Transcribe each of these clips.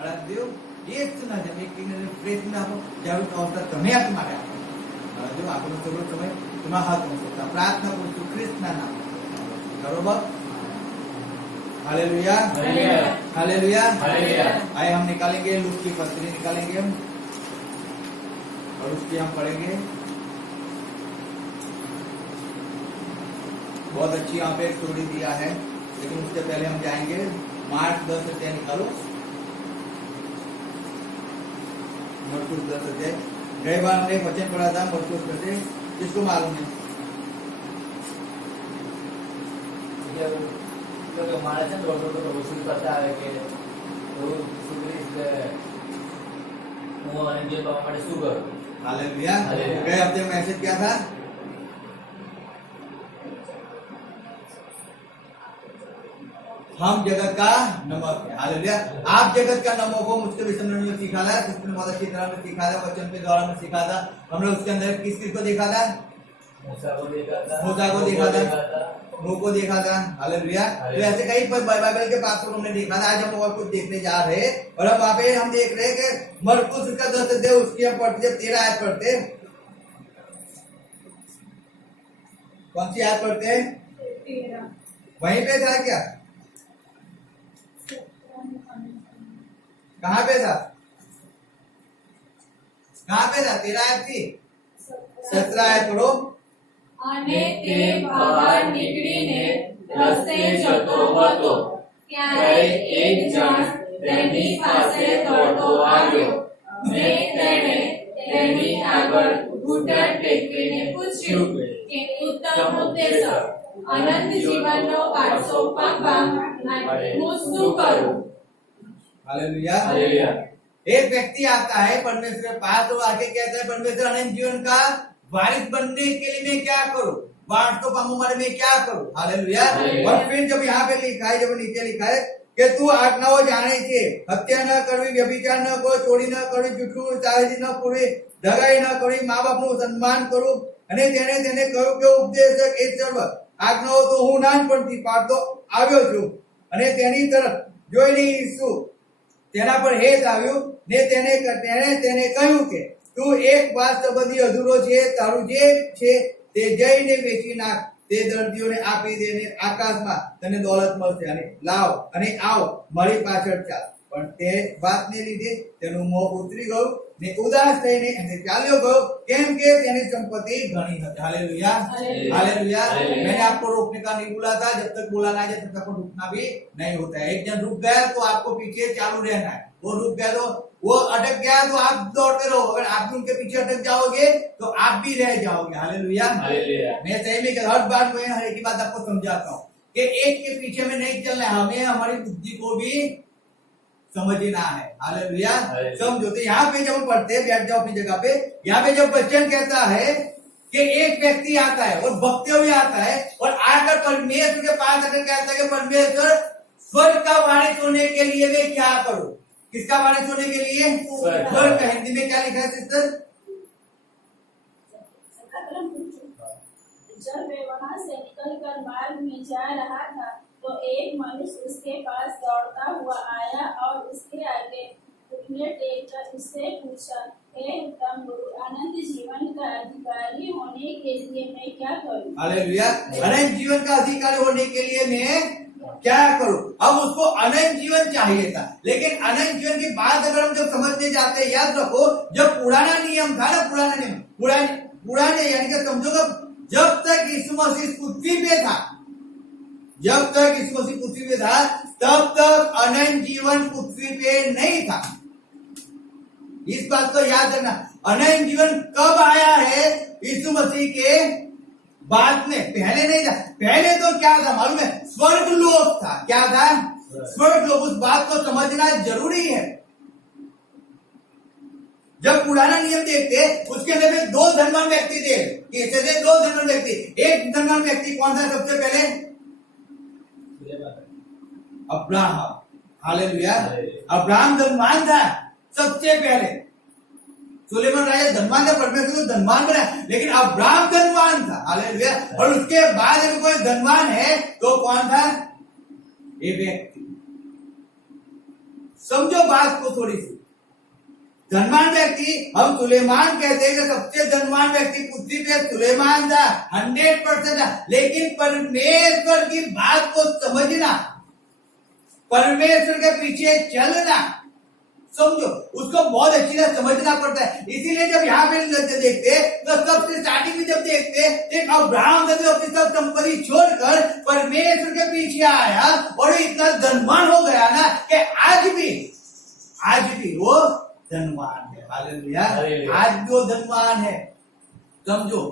દેવ ના જમે એકને ફ્રેશ ના આપો જાવ અવસર તમે આપી માટે આપો જો આપણો થોડો સમય તમારા હાથમાં છે પ્રાર્થના કરું છું ખ્રિસ્તના નામ બરોબર हालेलुया हालेलुया हालेलुया आए हम निकालेंगे लूक की पत्री निकालेंगे हम और उसकी हम पढ़ेंगे बहुत अच्छी यहाँ पे स्टोरी दिया है लेकिन उससे पहले हम जाएंगे मार्च 10 अध्याय निकालो मरकुस 10 अध्याय गए बार हमने वचन पढ़ा था मरकुस 10 किसको मालूम है तो हमारा चंद रोड तो वसूल करता है कि वो सुग्रीव वो अनेक तो हमारे सुगर हालेलुया गए हफ्ते में मैसेज क्या था हम जगत का नमक है हालेलुया आप जगत का नमक हो मुझको भी समझ में सिखा था किसने बहुत अच्छी तरह में सिखा था वचन के द्वारा में सिखा था हमने उसके अंदर किस किस को देखा था मूसा को देखा था नूह को देखा था हालेलुया तो ऐसे कई बाइबल के पास को हमने देखा था आज हम और कुछ देखने जा रहे हैं और अब वहां पे हम देख रहे हैं कि मरकुस का 10 अध्याय उसकी हम पढ़ते 13 आयत पढ़ते कौन सी आयत पढ़ते 13 वहीं पे था क्या कहाँ पे था 13 आयत थी 17 आयत पढ़ो અને તે બહાર નીકળીને રસ્તે જતો હતો ત્યારે એક જણ તેની પાસે દોડતો આવ્યો ને તેણે તેની આગળ ઘૂંટણ ટેકવીને પૂછ્યું કે ઉત્તમ ઉપદેશક અનંત જીવનનો વારસો પામવા માટે હું શું કરું हालेलुया हालेलुया एक व्यक्ति आता है परमेश्वर के पास तो आके कहता है परमेश्वर अनंत जीवन का वारिस बनने के लिए मैं क्या करूं वार्ष को पाऊं मारे मैं क्या करूं हालेलुया और फिर जब यहाँ पे लिखा है जब नीचे लिखा है कि तू आज्ञाओं जाने के हत्या न करवी व्यभिचार न करो चोरी न करवी जूठું ચાહેજી ન પૂરી દગાઈ ન કરવી મા બાપનું સન્માન કરું અને તેને કહ્યું કે ઉપદેશક એ સર્વ આજ્ઞાઓ તો હું નાનપણથી પાડતો આવ્યો છું અને તેની તરફ જોઈને ઈસુ તેના પર હેત આવ્યું ને તેને કહ્યું કે તું એક વાત બધી અધૂરો છે તારું જે છે તે જઈને વેચી નાખ તે દર્દીઓને આપી દેને આકાશમાં તને દોલત મળશે અને લાવ અને આવ મારી પાછળ ચાલ પણ તે વાતને લીધે તેનું મોં ઉતરી ગયું ને ઉદાસ થઈને એને ચાલ્યો ગયો કેમ કે તેની સંપત્તિ ઘણી હતી हालेलुया हालेलुया मैंने आपको रोकने का नहीं बोला था जब तक बोला ना जाए तब तक रुकना भी नहीं होता है एक जन रुक गया तो आपको पीछे चालू रहना है वो रुक गया तो वो अटक गया तो आप दौड़ते रहो अगर आप भी उनके पीछे अटक जाओगे तो आप भी रह जाओगे हालेलुया हालेलुया मैं सही में हर बार मैं हर एक बात आपको समझाता हूँ कि एक के पीछे में नहीं चलना है हमें हमारी बुद्धि को भी समझना है हालेलुया समझो तो यहाँ पे जब हम पढ़ते हैं बैठ जाओ अपनी जगह पे यहाँ पे जब वचन कहता है कि एक व्यक्ति आता है और भक्तियों में आता है और आकर परमेश्वर के पास आकर कहता है कि परमेश्वर स्वर्ग का वाणी सुनने के लिए मैं क्या करूं किसका वाणी सुनने के लिए स्वर्ग का हिंदी में क्या लिखा है सिस्टर जब वे वहां से निकलकर मार्ग में जा रहा था तो एक मनुष्य उसके पास दौड़ता हुआ आया और उसके आगे घुटने टेककर उससे पूछा हे उत्तम गुरु अनंत जीवन का अधिकारी होने के लिए मैं क्या करूं हालेलुया अनंत जीवन का अधिकारी होने के लिए मैं क्या करूं अब उसको अनंत जीवन चाहिए था लेकिन अनंत जीवन की बात अगर हम जब समझने जाते हैं याद रखो जब पुराना नियम था ना पुराने यानी कि समझो जब तक यीशु मसीह पृथ्वी पे था जब तक यीशु मसीह पृथ्वी पे था तब तक अनंत जीवन पृथ्वी पे नहीं था इस बात को याद रखना अनंत जीवन कब आया है यीशु मसीह के बाद में पहले नहीं था पहले तो क्या था मालूम है स्वर्ग लोक था क्या था स्वर्ग लोक उस बात को समझना जरूरी है जब पुराना नियम देखते उसके अंदर में दो धनवान व्यक्ति थे दो धनवान व्यक्ति एक धनवान व्यक्ति कौन था सबसे पहले अब्राहम हालेलुया अब्राहम धनवान था सबसे पहले सुलेमान राजा धनवान था परमेश्वर को धनवान बना लेकिन अब्राहम धनवान था हालेलुया और उसके बाद अगर कोई धनवान है तो कौन था ये व्यक्ति समझो बात को थोड़ी सी। धनवान व्यक्ति, हम सुलेमान कहते हैं कि सबसे धनवान व्यक्ति पृथ्वी पे सुलेमान था, 100% था। लेकिन परमेश्वर की बात को समझना, परमेश्वर के पीछे चलना, समझो, उसको बहुत अच्छी तरह समझना पड़ता है। इसीलिए जब यहाँ पे देखते तो सबसे स्टार्टिंग में जब देखते एक अब्राहम था जो अपनी सब संपत्ति छोड़कर परमेश्वर के पीछे आया और इतना धनवान हो गया ना कि आज भी वो धनवान है। हालेलुया, आज भी वो धनवान है। समझो,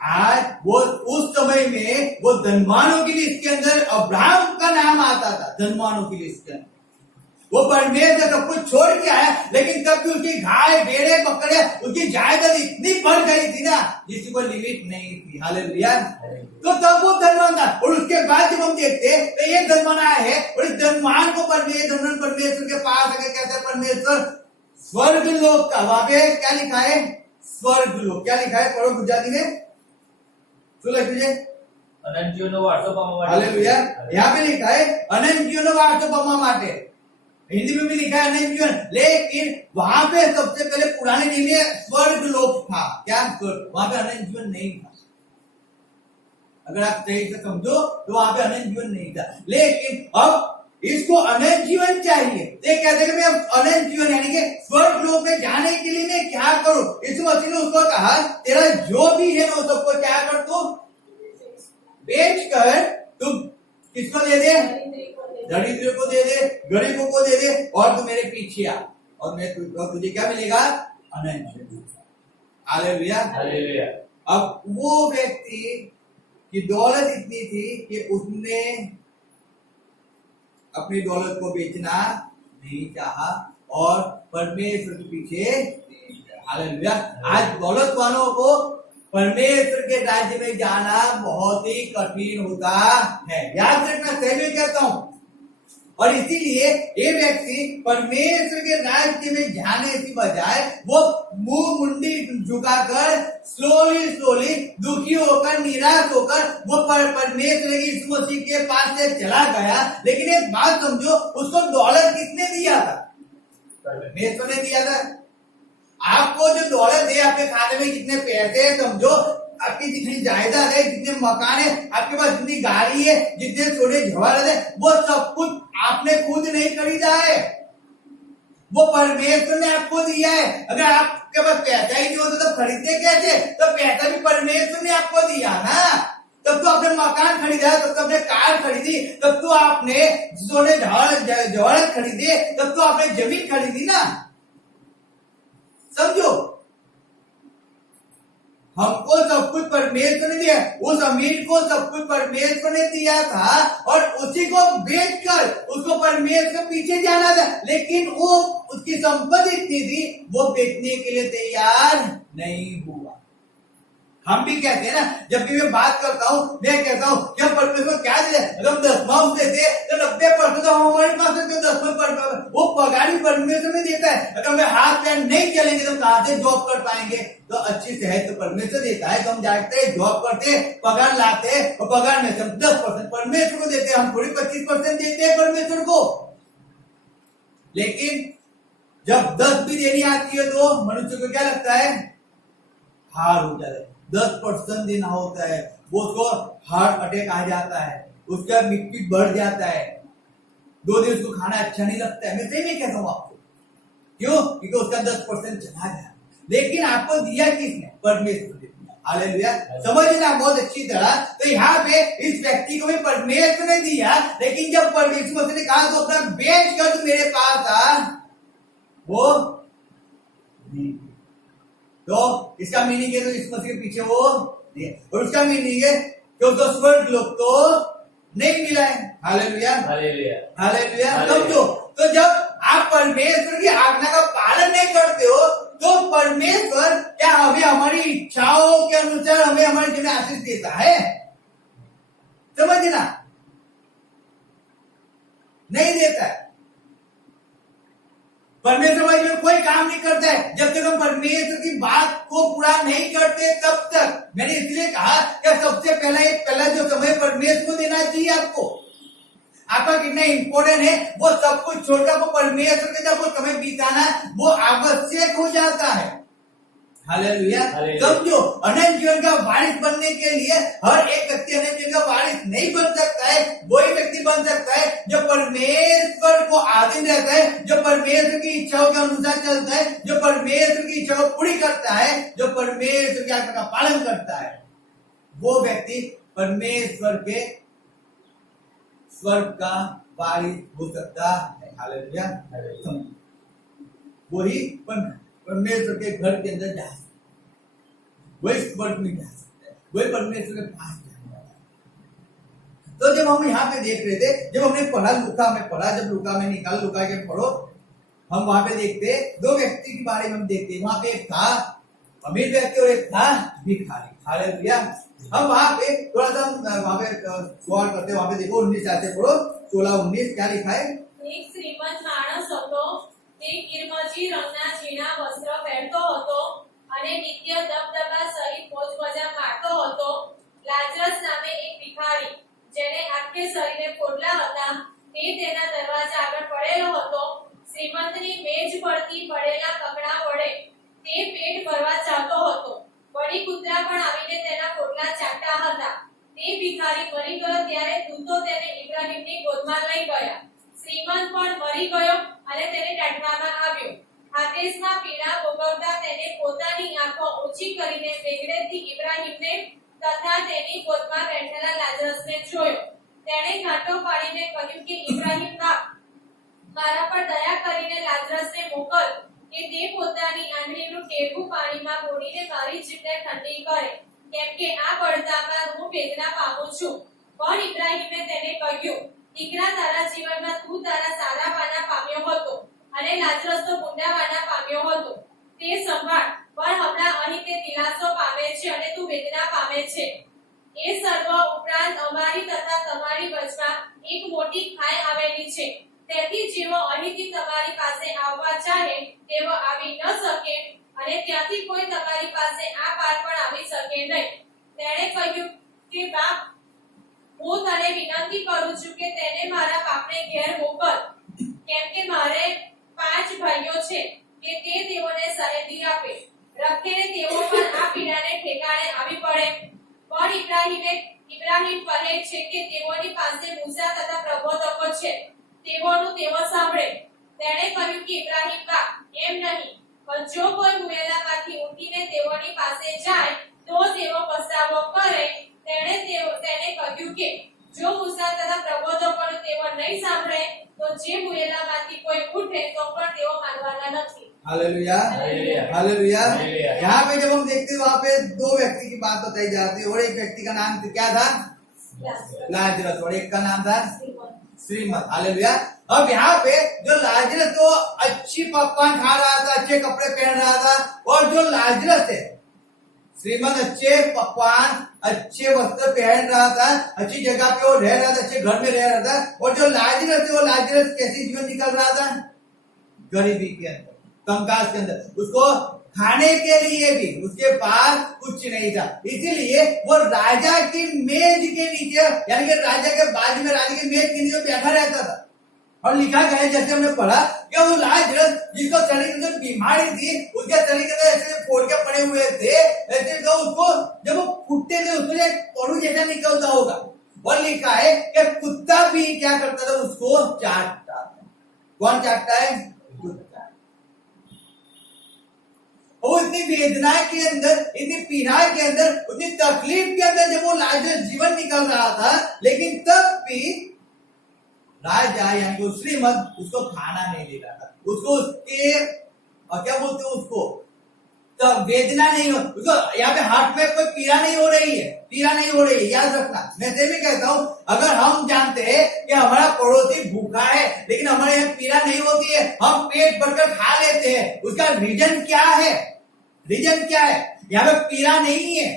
आज वो उस समय में वो धनवानों की लिस्ट के अंदर अब्राहम का नाम आता था, धनवानों की लिस्ट के अंदर। वो परमेश्वर सब कुछ छोड़ के आया, लेकिन तब भी उसकी गाय भेड़े बकरे उसकी जायदाद इतनी बढ़ गई थी ना जिसकी कोई लिमिट नहीं थी। हालेलुया, तो तब वो धनवान था। और उसके बाद जब हम देखते हैं तो ये धनवान आया है और इस धनवान को परमेश्वर के पास आकर कहते हैं परमेश्वर स्वर्ग लोक का, वहां पे क्या लिखा है? स्वर्ग लोक। क्या लिखा है? पढ़ो गुजराती में, सुन लीजिए। अनंत जीवनનો વારસો પામવા માટે। हालेलुया, यहाँ पे लिखा है अनंत जीवन वारसो पामवा माटे। हिंदी में भी लिखा है अनंत जीवन, लेकिन वहां पे सबसे पहले पुराने नियम में स्वर्ग लोक था। क्या स्वर्ग? वहां पे अनंत जीवन नहीं था। अगर आप सही से समझो तो वहां पे अनंत जीवन नहीं था, लेकिन अब इसको अनंत जीवन चाहिए। ये कहते हैं कि मैं अनंत जीवन यानी कि स्वर्ग लोक में जाने के लिए मैं क्या करूं? इस मसीह ने उसको कहा तेरा जो भी है वो सबको क्या कर तू बेच कर तुम किसको दे दे? दरिद्र को दे दे, गरीबों को दे दे और तू मेरे पीछे आ और मैं तुझे क्या मिलेगा? अनंत जीवन। Hallelujah, hallelujah. अब वो व्यक्ति की दौलत इतनी थी कि उसने अपनी दौलत को बेचना नहीं चाहा और परमेश्वर के पीछे। हालेलुया, आज दौलत वालों को परमेश्वर के राज्य में जाना बहुत ही कठिन होता है। याद रखना, सही में कहता हूं। और इसीलिए ये व्यक्ति परमेश्वर के राज्य में जाने की बजाय वो मुंह मुंडी झुकाकर स्लोली दुखी होकर निराश होकर वो परमेश्वर यीशु मसीह के पास से चला गया। लेकिन एक बात समझो, उसको दौलत किसने दिया था? परमेश्वर ने दिया था। आपको जो दौलत है, आपके खाते में कितने पैसे है, समझो, आपकी जितनी जायदाद है, जितने मकान है, आपके पास जितनी गाड़ी है, जितने छोटे जवाहरात है, वो सब कुछ आपने खुद नहीं खरीदा है, वो परमेश्वर ने आपको दिया है। अगर आपके पास पैसा ही नहीं होता तो खरीदते कैसे? तो पैसा भी परमेश्वर ने आपको दिया ना। तब तो आपने मकान खरीदा, तब तो आपने कार खरीदी, तब तो आपने सोने जवाहरात खरीदे, तब तो आपने जमीन खरीदी ना। समझो, हमको सब कुछ परमेश्वर ने दिया। उस अमीर को सब कुछ परमेश्वर ने दिया था और उसी को बेचकर उसको परमेश्वर के पीछे जाना था, लेकिन वो उसकी संपत्ति इतनी थी वो बेचने के लिए तैयार नहीं हुआ। हम भी कहते हैं ना, जब भी मैं बात करता हूँ मैं कहता हूँ कि हम परमेश्वर क्या दे, अगर हम 10वां देते तो 90% तो हमारे पास 10वां वो पगार भी परमेश्वर में देता है। अगर हमें हाथ पैर नहीं चलेंगे तो कहां से जॉब कर पाएंगे? तो अच्छी सेहत तो परमेश्वर देता है, तो हम जाते जॉब करते पगार लाते और पगार में से हम 10% परमेश्वर को देते हैं। हम थोड़ी 25% देते हैं परमेश्वर को, लेकिन जब 10 भी देनी आती है तो मनुष्य को क्या लगता है? हार हो जाता है। 10% देना होता है, वो उसको हार्ट अटैक आ जाता है, उसका बीपी बढ़ जाता है, 2 दिन उसको खाना अच्छा नहीं लगता है। मैं सही नहीं कहता हूं आपको, क्यों? क्योंकि उसका 10% चला गया। लेकिन आपको दिया किसने? परमेश्वर ने। हालेलुया, समझना बहुत अच्छी तरह। तो यहाँ पे इस व्यक्ति को भी परमेश्वर ने दिया, लेकिन जब परमेश्वर ने कहा तो अपना बेच कर तू मेरे पास आ, वो नहीं। तो इसका मीनिंग है तो इस मसीह के पीछे वो नहीं, और उसका मीनिंग है कि उसको स्वर्ग लोक तो नहीं मिला है। Hallelujah, hallelujah, hallelujah. समझो, तो जब आप परमेश्वर की आज्ञा का पालन नहीं करते हो तो परमेश्वर क्या हमें हमारी इच्छाओं के अनुसार हमें हमारे जीवन में आशीष देता है? समझना, नहीं देता है। परमेश्वर हमारे जीवन में कोई काम नहीं करता है जब तक हम परमेश्वर की बात को पूरा नहीं करते तब तक। मैंने इसलिए कहा कि सबसे पहला जो समय परमेश्वर को देना चाहिए। आपको आपका आपका कितना इंपॉर्टेंट है, वो सब कुछ छोड़कर वो परमेश्वर के साथ वो समय बिताना वो आवश्यक हो जाता है। हालेलुया। समझो, अनंत जीवन का वारिस बनने के लिए हर एक व्यक्ति अनंत जीवन का वारिस नहीं बन सकता है। वही व्यक्ति बन सकता है जो परमेश्वर को आधीन रहता है, जो परमेश्वर की इच्छाओं के अनुसार चलता है, जो परमेश्वर की इच्छा को पूरी करता है, जो परमेश्वर की आज्ञा का पालन करता है। वो व्यक्ति परमेश्वर के स्वर्ग का वारिस हो सकता है। हालेलुया। वही परमेश्वर के घर के अंदर जा सकते, वही स्वर्ग में जा सकते हैं, वही परमेश्वर के पास जाने वाला है। तो जब हम यहाँ पे देख रहे थे, जब हमने पढ़ा लूका में पढ़ा, जब लूका में निकाल लूका के पढ़ो, हम वहां पे देखते दो व्यक्ति के बारे में हम देखते, वहां पे एक था अमीर व्यक्ति और एक था भिखारी। हालेलुया। हम वहां पे थोड़ा सा वहां पे गौर करते, वहां पे देखो 19 आते पढ़ो, 16-19 क्या लिखा है। એક શ્રીમંત માણસ હતો, તે કિરમજી રંગના ઝીણા વસ્ત્ર પહેરતો હતો અને નિત્ય દબદબા સહિત મોજ મજા મારતો હતો. લાજરસ નામે એક ભિખારી, જેને આખે શરીરે ફોડલા હતા, તે તેના દરવાજા આગળ પડેલો હતો. શ્રીમંતની મેજ પરથી પડેલા કકડા વડે તે પેટ ભરવા ચાહતો હતો. વળી કૂતરા પણ આવીને તેના ફોડલા ચાટતા હતા. તે ભિખારી મરી ગયો ત્યારે દૂતો તેને ઇબ્રાહીમની ગોદમાં લઈ ગયા. શ્રીમંત પણ મરી ગયો અને તેને દાટવામાં આવ્યો. હાદેસમાં પીડા ભોગવતા તેને પોતાની આંખો ઓછી કરીને વેગળેથી ઇબ્રાહીમને તથા તેની ગોદમાં બેઠેલા લાજરસને જોયો. તેણે ઘાંટો પાડીને કહ્યું કે ઇબ્રાહીમ બાપ, મારા પર દયા કરીને લાજરસને મોકલ કે તે પોતાની આંગળીનું ટેપું પાણીમાં બોળીને મારી જીભને ઠંડી કરે, કેમ કે આ બળતામાં હું વેદના પામું છું. પણ ઇબ્રાહીમે તેને કહ્યું, દીકરા, તારા જીવનમાં તું તારા સારા વાના પામ્યો હતો અને લાજરસ તો ગુંડા વાના પામ્યો હતો. તે સંભાળ, પણ હમણાં અહીં તે દિલાસો પામે છે અને તું વેદના પામે છે. એ સર્વ ઉપરાંત અમારી તથા તમારી વચમાં એક મોટી ખાઈ આવેલી છે. તેથી જેવો અહીંથી તમારી પાસે આવવા ચાહે તેવો આવી ન શકે અને ત્યાંથી કોઈ તમારી પાસે આ પાર પણ આવી શકે નહીં. તેણે કહ્યું કે બાપ, હું તને વિનંતી કરું છું કે તેને મારા બાપને ઘેર મોકલ, કેમ કે મારે 5 ભાઈઓ છે કે તે તેઓને સહેદીર આપે. રખેને તેઓ પણ આ પીડાને ઠેકાણે આવી પડે. પણ ઇબ્રાહીમ કહે છે કે તેઓની પાસે મૂસા તથા પ્રબોધકો છે, તેઓનું તેઓ સાંભળે. તેણે કહ્યું કે ઇબ્રાહીમ બાપ, એમ નહીં, પણ જો કોઈ મુએલામાંથી ઉઠીને તેઓની પાસે જાય તો તેઓ પસ્તાવો કરે. તેને કહ્યું કે જો મૂસા તથા પ્રબોધકોનું તેઓ નહીં સાંભળે તો જે મુએલામાંથી કોઈ ઉઠે તો પણ તેઓ માનવાના નથી. हालेलुया। हालेलुया। यहाँ पे जब हम देखते हैं वहां पे दो व्यक्ति की बात बताई जाती है, और एक व्यक्ति का नाम क्या था, लाजरस, और एक का नाम था श्रीमंत। हालेलुया। अब यहाँ पे जो लाजरस तो अच्छी पकवान खा रहा था, अच्छे कपड़े पहन रहा था, और जो लाजरस है श्रीमंत अच्छे पकवान अच्छे वस्त्र पहन रहा था, अच्छी जगह पे वो रह रहा था, अच्छे घर में रह रहा था। और जो लाजरस है वो लाजरस कैसी जीवन निकल रहा था, गरीबी के अंदर, कंकास के अंदर, उसको खाने के लिए भी उसके पास कुछ नहीं था। इसीलिए वो राजा की मेज के नीचे, यानी कि राजा के बाजू में राजा की मेज के नीचे बैठा रहता था। और लिखा गया है, जैसे हमने पढ़ा, कि वो लाजरस जिसको शरीर के अंदर बीमारी थी, उसके शरीर के अंदर ऐसे फोड़ के पड़े हुए थे, ऐसे तो उसको जब वो फूटते थे उसमें एक पड़ू जैसा निकलता होगा। और लिखा है कि कुत्ता भी क्या करता था, उसको चाटता था। कौन चाटता है, कुत्ता। और इतनी वेदना के अंदर, इतनी पीड़ा के अंदर, उतनी तकलीफ के अंदर जब वो लाजरस जीवन निकल रहा था, लेकिन तब भी राजा यानी कि श्रीमंत उसको खाना नहीं दे रहा था, उसको उसके क्या बोलते हैं उसको, तो वेदना नहीं हो, उसको यहाँ पे हार्ट में कोई पीड़ा नहीं हो रही है, पीड़ा नहीं हो रही है। याद रखना, मैं से भी कहता हूँ, अगर हम जानते हैं कि हमारा पड़ोसी भूखा है लेकिन हमारे यहाँ पीड़ा नहीं होती है, हम पेट भरकर खा लेते हैं, उसका रीजन क्या है, रीजन क्या है, यहाँ पे पीड़ा नहीं है,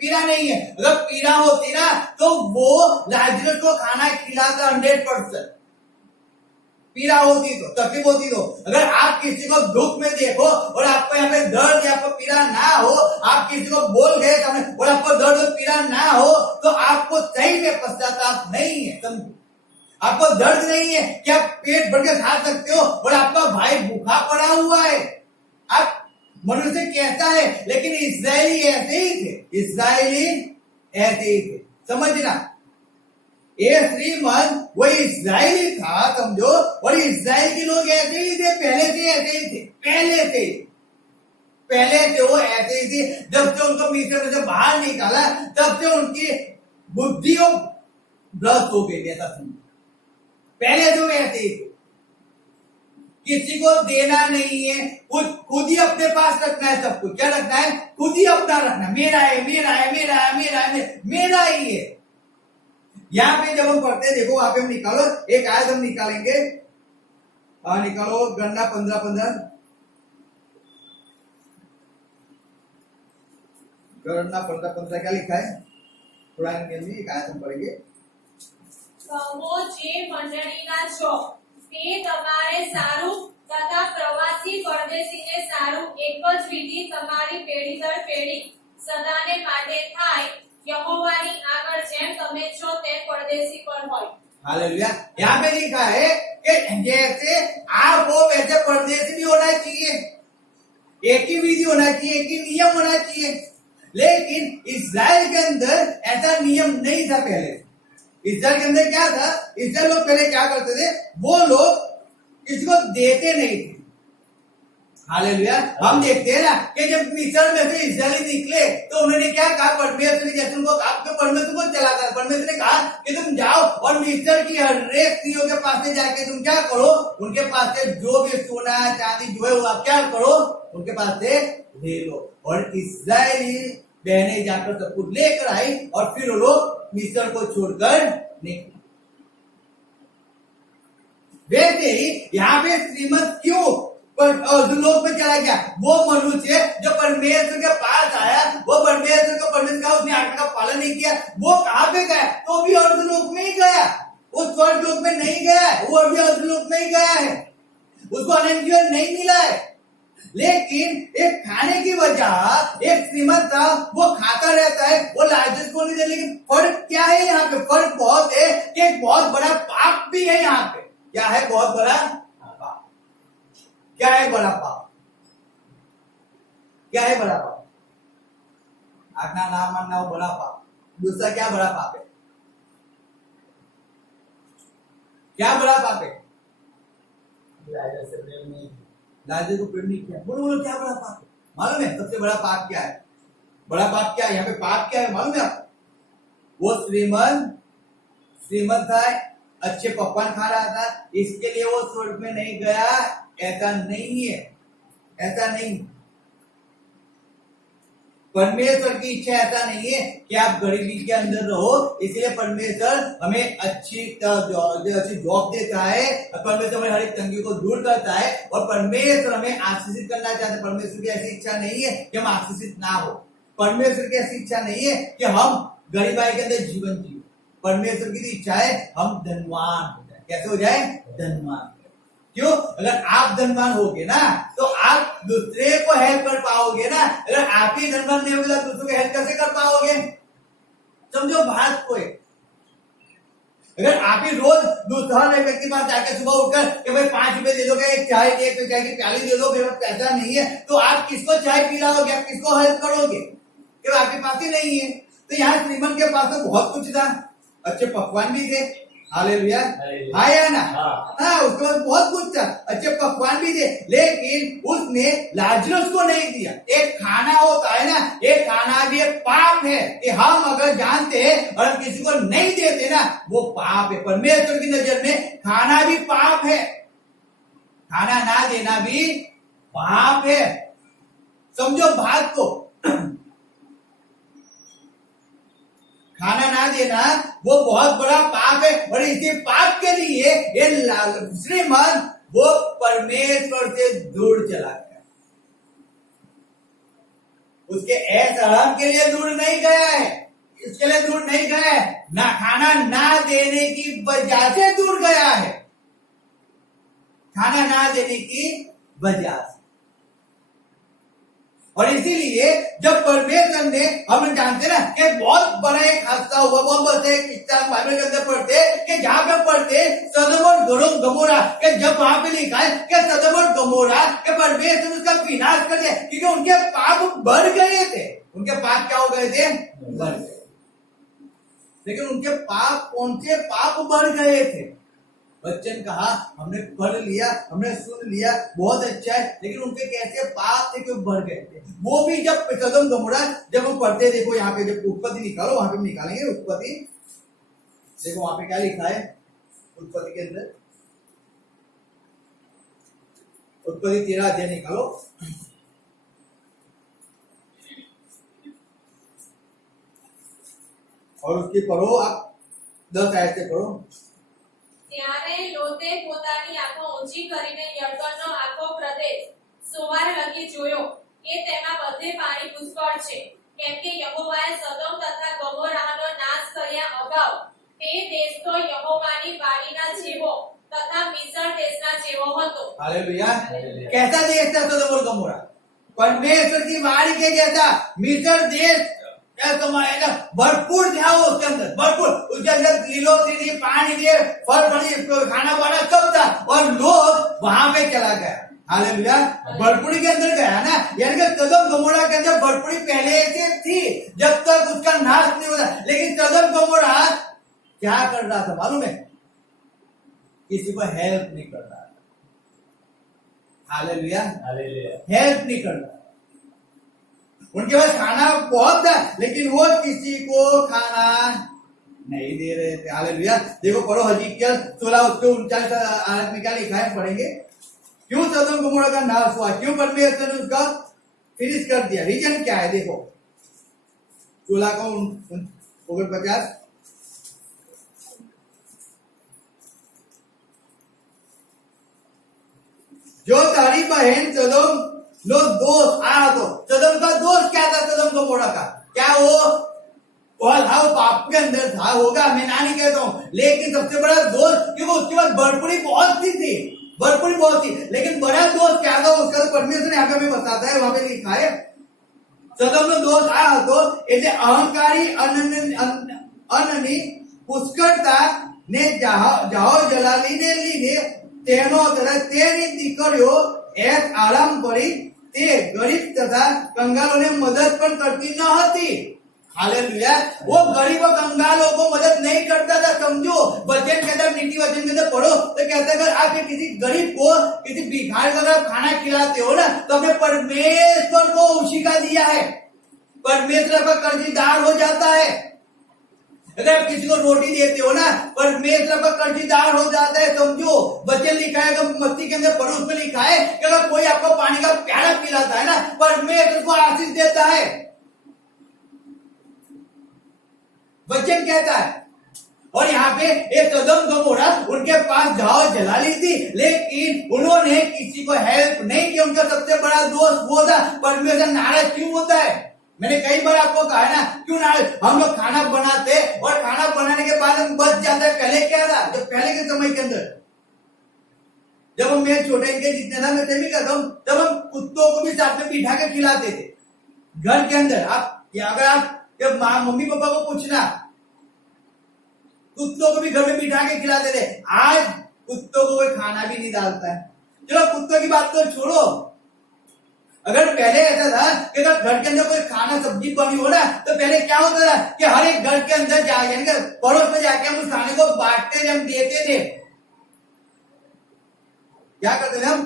पीड़ा नहीं है। अगर पीड़ा होती ना तो वो लाजरस को खाना खिलाता 100%। पीड़ा होती तो, तकलीफ होती तो, अगर आप किसी को दुख में देखो और आपको यहाँ पे दर्द या आपको पीड़ा ना हो, आप किसी को बोल गए सामने और आपको दर्द और पीड़ा ना हो, तो आपको सही में पश्चाताप नहीं है। समझो, आपको दर्द नहीं है कि आप पेट भर के खा सकते हो और आपका भाई भूखा पड़ा हुआ है। आप मनुष्य कैसा है, लेकिन इस्राएली ऐसे ही थे, इस्राएली ऐसे ही थे, समझना। ये श्रीमंत वो इस्राएली था, समझो, और इस्राएल के लोग ऐसे ही थे, पहले से ऐसे ही थे, पहले से वो ऐसे ही थे। जब से उनको मिस्र में से बाहर निकाला तब से उनकी बुद्धियों भ्रष्ट हो गई, ऐसा समझो। पहले तो ऐसे ही थे, किसी को देना नहीं है, खुद ही अपने पास रखना है, सब कुछ क्या रखना है, खुद ही अपना रखना, मेरा है मेरा है मेरा है मेरा है मेरा ही है। यहाँ पे जब हम पढ़ते हैं, देखो वहां पे हम निकालो एक आयत हम निकालेंगे, निकालो गणना 15:15, गणना 15:15 क्या लिखा है, थोड़ा एक आयत हम पढ़ेंगे। કહો જે મંડળીના છો તે તમારે સારું તથા પ્રવાસી પરદેશીને સારું એક જ વિધિ તમારી પેઢી દર પેઢી સદાને માટે થાય यहोवानी આગળ જેમ તમે છો તે પરદેશી પર હોય। हालेलुया। यहाँ पे लिखा है कि जैसे आप हो वैसे परदेशी भी होना चाहिए, एक ही विधि होना चाहिए, एक ही नियम होना चाहिए। लेकिन इस्राएल के अंदर ऐसा नियम नहीं था पहले। इस्राएल के अंदर क्या था, इस्राएल लोग पहले क्या करते थे, वो लोग इसको देते नहीं थे। हालेलुया। हम देखते हैं ना कि जब मिस्र में से इस्राएली निकले तो उन्होंने क्या कहा, परमेश्वर ने जैसे उनको आपके परमेश्वर को चलाता है, परमेश्वर ने कहा कि तुम जाओ और मिस्र की हर एक स्त्रियों के पास से जाके तुम क्या करो, उनके पास से जो भी सोना चांदी जो है वो आप क्या करो, उनके पास से ले लो। और इस्राएली बहनें जाकर सब कुछ लेकर आई और फिर वो लोग मिस्र को छोड़कर निकले। वैसे ही यहाँ पे श्रीमंत क्यों पर लोग में चला गया, वो मनुष्य जो परमेश्वर के पास आया, वो परमेश्वर का परमेश्वर का उसने आज्ञा का पालन नहीं किया, वो कहाँ पे गया, तो भी अर्धलोक में ही गया, वो स्वर्ग लोक में नहीं गया, वो अभी अर्धलोक में ही गया है, उसको अनंत जीवन नहीं मिला है। लेकिन एक खाने की वजह, एक श्रीमंत था वो खाता रहता है, वो लाजरस को नहीं दे। लेकिन फर्क क्या है यहाँ पे, फर्क बहुत है कि एक बहुत बड़ा पाप भी है यहाँ पे। क्या है बहुत बड़ा पाप, क्या है बड़ा पाप, क्या है बड़ा पाप, आज्ञा ना मानना वो बड़ा पाप। दूसरा क्या बड़ा पाप है, क्या बड़ा पाप है, लाजर को प्रेम नहीं किया। बोलो बोलो क्या बड़ा पाप है, मालूम है सबसे बड़ा पाप क्या है, बड़ा पाप क्या है यहाँ पे, पाप क्या है मालूम है आपको, वो श्रीमंत था, अच्छे पकवान खा रहा था, इसके लिए वो स्वर्ग में नहीं गया, ऐसा नहीं है, ऐसा नहीं। परमेश्वर की इच्छा ऐसा नहीं है कि आप गरीबी के अंदर रहो, इसलिए परमेश्वर हमें अच्छी जॉब देता है, परमेश्वर हमें हर एक तंगी को दूर करता है और परमेश्वर हमें आशीषित करना चाहता है। परमेश्वर की ऐसी इच्छा नहीं है कि हम आशीषित ना हो, परमेश्वर की ऐसी इच्छा नहीं है कि हम गरीबाई के अंदर जीवन जिए। परमेश्वर की इच्छा है हम धनवान हो जाए। कैसे हो जाए, धनवान। क्यों, अगर आप धनवान होगे ना तो आप दूसरे को हेल्प कर पाओगे ना, अगर आप ही धनवान नहीं होगे तो दूसरों को हेल्प कैसे कर पाओगे। समझो बात को, अगर आप ही रोज दूसरा व्यक्ति के पास जाके सुबह उठकर कि भाई 5 रुपए दे दोगे, एक चाय की प्याली दे दो, मेरे पास पैसा नहीं है, तो आप किसको चाय पिलाओगे, आप किसको हेल्प करोगे, क्यों आपके पास ही नहीं है। तो यहाँ श्रीमंत के पास तो बहुत कुछ था, अच्छे पकवान भी थे, हालेलुया, हाँ या ना, हाँ, उसके बाद बहुत कुछ था, अच्छे पकवान भी थे, लेकिन उसने लाजरस को नहीं दिया। एक खाना होता है ना, एक खाना भी एक पाप है कि हम अगर जानते हैं और हम किसी को नहीं देते ना, वो पाप है। परमेश्वर की नजर में खाना भी पाप है, खाना ना देना भी पाप है। समझो बात को, खाना ना देना वो बहुत बड़ा पाप है और इसी पाप के लिए ये श्रीमंत वो परमेश्वर से दूर चला गया। उसके ऐसा आराम के लिए दूर नहीं गया है, इसके लिए दूर नहीं गया है, ना खाना ना देने की वजह से दूर गया है, खाना ना देने की वजह से। और इसीलिए जब परमेश्वर ने, हम जानते ना कि बहुत बड़ा एक हादसा हुआ, बहुत बड़ा एक किस्सा बाइबल के अंदर पढ़ते कि जहां पे पढ़ते सदम और गमोरा के, जब वहां पे लिखा है कि सदम और गमोरा के परमेश्वर ने उसका विनाश कर दिया क्योंकि उनके पाप बढ़ गए थे। उनके पाप क्या हो गए थे? बढ़ गए। लेकिन उनके पाप, कौन से पाप बढ़ गए थे? बच्चन कहा हमने पढ़ लिया, हमने सुन लिया, बहुत अच्छा है, लेकिन उनके कैसे पाप थे कि बढ़ गए थे? वो भी जब सदम गमोरा, जब हम पढ़ते, देखो यहाँ पे जब उत्पत्ति निकालो, वहां पे हम निकालेंगे उत्पत्ति। देखो वहां पे क्या लिखा है उत्पत्ति के अंदर, उत्पत्ति 13 अध्याय निकालो और उसकी पढ़ो आप, 10 आयत से पढ़ो। ત્યારે લોતે પોતાની આંખો ઊંચી કરીને યર્દનનો આખો પ્રદેશ સુવાર લગી જોયો કે તેમાં બધે પાણી પુષ્કળ છે, કેમ કે યહોવાએ સદોમ તથા ગમોરાનો નાશ કર્યા અગાઉ તે દેશ તો યહોવાની વાડીના જેવો તથા મિસ્ર દેશના જેવો હતો। हालेलुया। कैसा देश था सदोम और गमोरा? परमेश्वर की वाणी के जैसा मिस्र देश कमाएगा, भरपूर था वो उसके अंदर, भरपूर, उसके अंदर लीलोतरी थी, पानी थे, फल फली, खाना वाना सब था, और लोग वहां पे चला गया। हालेलुया। भरपूरी के अंदर गया ना, यानी कि सदोम गमोरा के अंदर भरपूरी पहले से थी जब तक उसका नाश नहीं होता। लेकिन सदोम गमोरा क्या कर रहा था मालूम है? किसी को हेल्प नहीं कर रहा था। हालेलुया। हेल्प नहीं कर रहा। उनके पास खाना बहुत था, लेकिन वो किसी को खाना नहीं दे रहे थे। हालेलुया। देखो पढ़ो हजकिय्याह 16:39 आयत में क्या लिखा है, पढ़ेंगे। क्यों सदोम गमोरा का नाश हुआ? क्यों परमेश्वर ने उसका फिनिश कर दिया? रीजन क्या है? देखो 16:49, जो तारी बहन सदोम लो दोष आया, तो सदोम का दोष क्या था? सदोम गमोरा का क्या वो पाप के अंदर था, होगा, मैं ना नहीं कहता हूं, लेकिन सबसे बड़ा दोष, क्योंकि उसके बाद भरपूरी बहुत सी थी, भरपूरी बहुत थी, लेकिन बड़ा दोष क्या था उसका? परमेश्वर यहाँ पे हमें बताता है, वहां पे लिखा है सदोम નો દોષ આ હતો એટલે અહંકારી અનની પુષ્કળતા ને જાઓ જલાલીને લીધે તેનો તથા તેની દીકરીઓ એક આરામ કરી તે ગરીબ તથા કંગાલોને મદદ પણ કરતી ન હતી। हालेलुया। वो गरीब और कंगालों को मदद नहीं करता था। समझो वचन के अंदर, नीति वचन के अंदर पढ़ो तो कहता है अगर आप किसी गरीब को, किसी भिखारी को अगर खाना खिलाते हो ना, तो हमने परमेश्वर को उसी का दिया है। परमेश्वर का कर्जदार हो जाता है। अगर आप किसी को रोटी देते हो ना, परमेश्वर का कर्जदार हो जाता है। समझो वचन लिखा है, अगर मत्ती के अंदर पढ़ो उसमें लिखा है कि अगर कोई आपको पानी का प्याला पिलाता है ना, परमेश्वर को आशीष देता है। वचन कहता है। और यहाँ पे एक सदोम गमोरा, उनके पास जाओ जलाली थी, लेकिन उन्होंने किसी को हेल्प नहीं की। उनका सबसे बड़ा दोष वो था। परमेश्वर नाराज क्यों होता है? मैंने कई बार आपको कहा है ना, क्यों नाराज? हम लोग खाना बनाते और खाना बनाने के बाद हम बच जाता है। पहले क्या था? जब पहले के समय के अंदर, जब हम मेरे छोटे के जितने था, मैं तभी कहता हूँ, तब हम कुत्तों को भी साथ में बिठा के खिलाते थे घर के अंदर। अगर आप जब मम्मी पापा को पूछना, कुत्तों को भी घर में बिठा के खिलाते थे। आज कुत्तों को कोई खाना भी नहीं डालता है। चलो कुत्तों की बात तो छोड़ो, अगर पहले ऐसा था कि अगर घर के अंदर कोई खाना सब्जी बनी हो ना, तो पहले क्या होता था कि हर एक घर के अंदर जाके, पड़ोस में जाके हम उस खाने को बांटते थे, हम देते थे। क्या करते थे? हम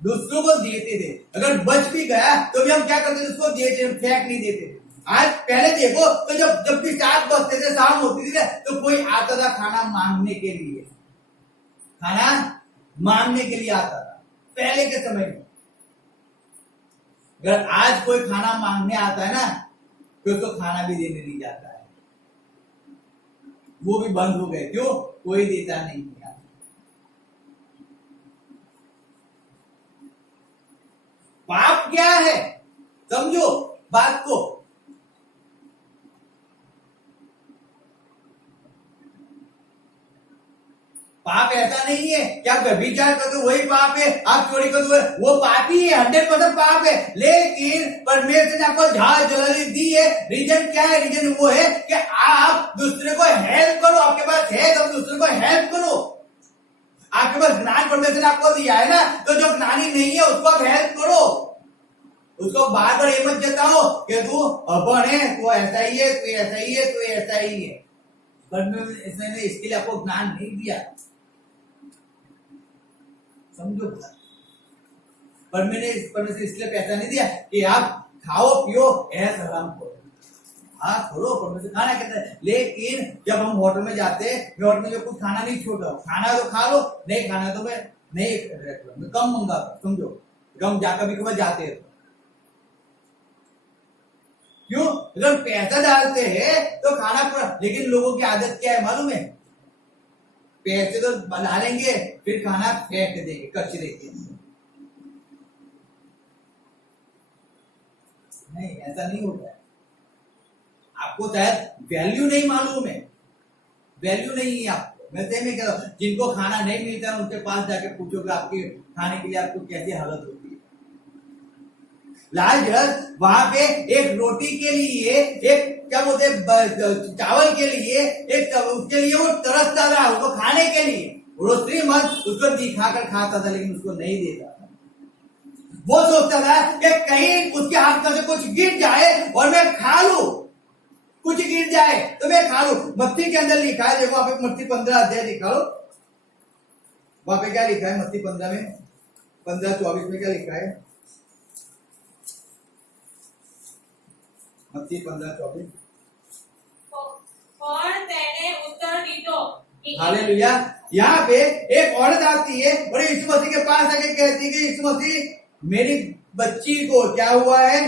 दूसरों को देते थे। अगर बच भी गया तो भी हम क्या करते थे? उसको देते, हम फेंक नहीं देते। आज पहले देखो तो जब भी 7 बजते थे, शाम होती थी, तो कोई आता था खाना मांगने के लिए, खाना मांगने के लिए आता था पहले के समय में। अगर आज कोई खाना मांगने आता है ना, तो उसको खाना भी देने नहीं जाता है। वो भी बंद हो गए। क्यों? कोई देता नहीं है। पाप क्या है? समझो बात को। पाप ऐसा नहीं है कि आप व्यभिचार कर दो वही पाप है, आप चोरी कर दो वो पाप ही है, 100% पाप है। लेकिन परमेश्वर ने आपको झाड़ जलाली दी है। रीजन क्या है? रीजन वो है कि आप दूसरे को हेल्प करो। आपके पास है तो दूसरे को हेल्प करो। आपके पास ज्ञान परमेश्वर ने आपको दिया है ना, तो जो ज्ञानी नहीं है उसको आप हेल्प करो। उसको बार बार ये मत जताओ कि तू अभण है, तू ऐसा ही है, तू ऐसा ही है, तू ऐसा ही है। परमेश्वर ने इसके लिए आपको ज्ञान नहीं दिया, समझो। परमेश्वर इसलिए पैसा नहीं दिया कि आप खाओ पियो ऐसा आराम करो। हाँ करो, परमेश्वर खाना कहता है। लेकिन जब हम होटल में जाते हैं, मैं होटल में जो कुछ खाना नहीं छोड़ा, खाना तो खा लो, नहीं खाना तो मैं नहीं कम मंगा, समझो। हम जा कभी कभी जाते हैं क्यों? जब पैसा डालते हैं तो खाना पूरा। लेकिन लोगों की आदत क्या है मालूम है? पैसे तो डालेंगे फिर खाना फेंक देंगे कचरे के। नहीं, ऐसा नहीं होता है। आपको शायद वैल्यू नहीं मालूम है, वैल्यू नहीं है आपको। मैं सही में कह रहा हूं, जिनको खाना नहीं मिलता है उनके पास जाके पूछोगे आपके खाने के लिए आपको कैसी हालत होती है। लाजरस वहां पे एक रोटी के लिए, एक क्या बोलते चावल के लिए, एक उसके लिए वो तरसता था, उसको खाने के लिए। वो श्रीमंत उसको दिखाकर खाता था लेकिन उसको नहीं देता था। वो सोचता था कि कहीं उसके हाथ में से कुछ गिर जाए और मैं खा लूं, कुछ गिर जाए तो मैं खा लूं। मत्ती के अंदर लिखा है, देखो आप मत्ती 15 अध्याय लिखा लो, वहां पे क्या लिखा है? मत्ती 15 में 15-24 में क्या लिखा है? मत्ती 15-24। और तेने उत्तर दीधो कि हालेलुया। यहाँ पे एक औरत आती है और यीशु मसीह के पास आके कहती है कि यीशु मसीह मेरी बच्ची को क्या हुआ है?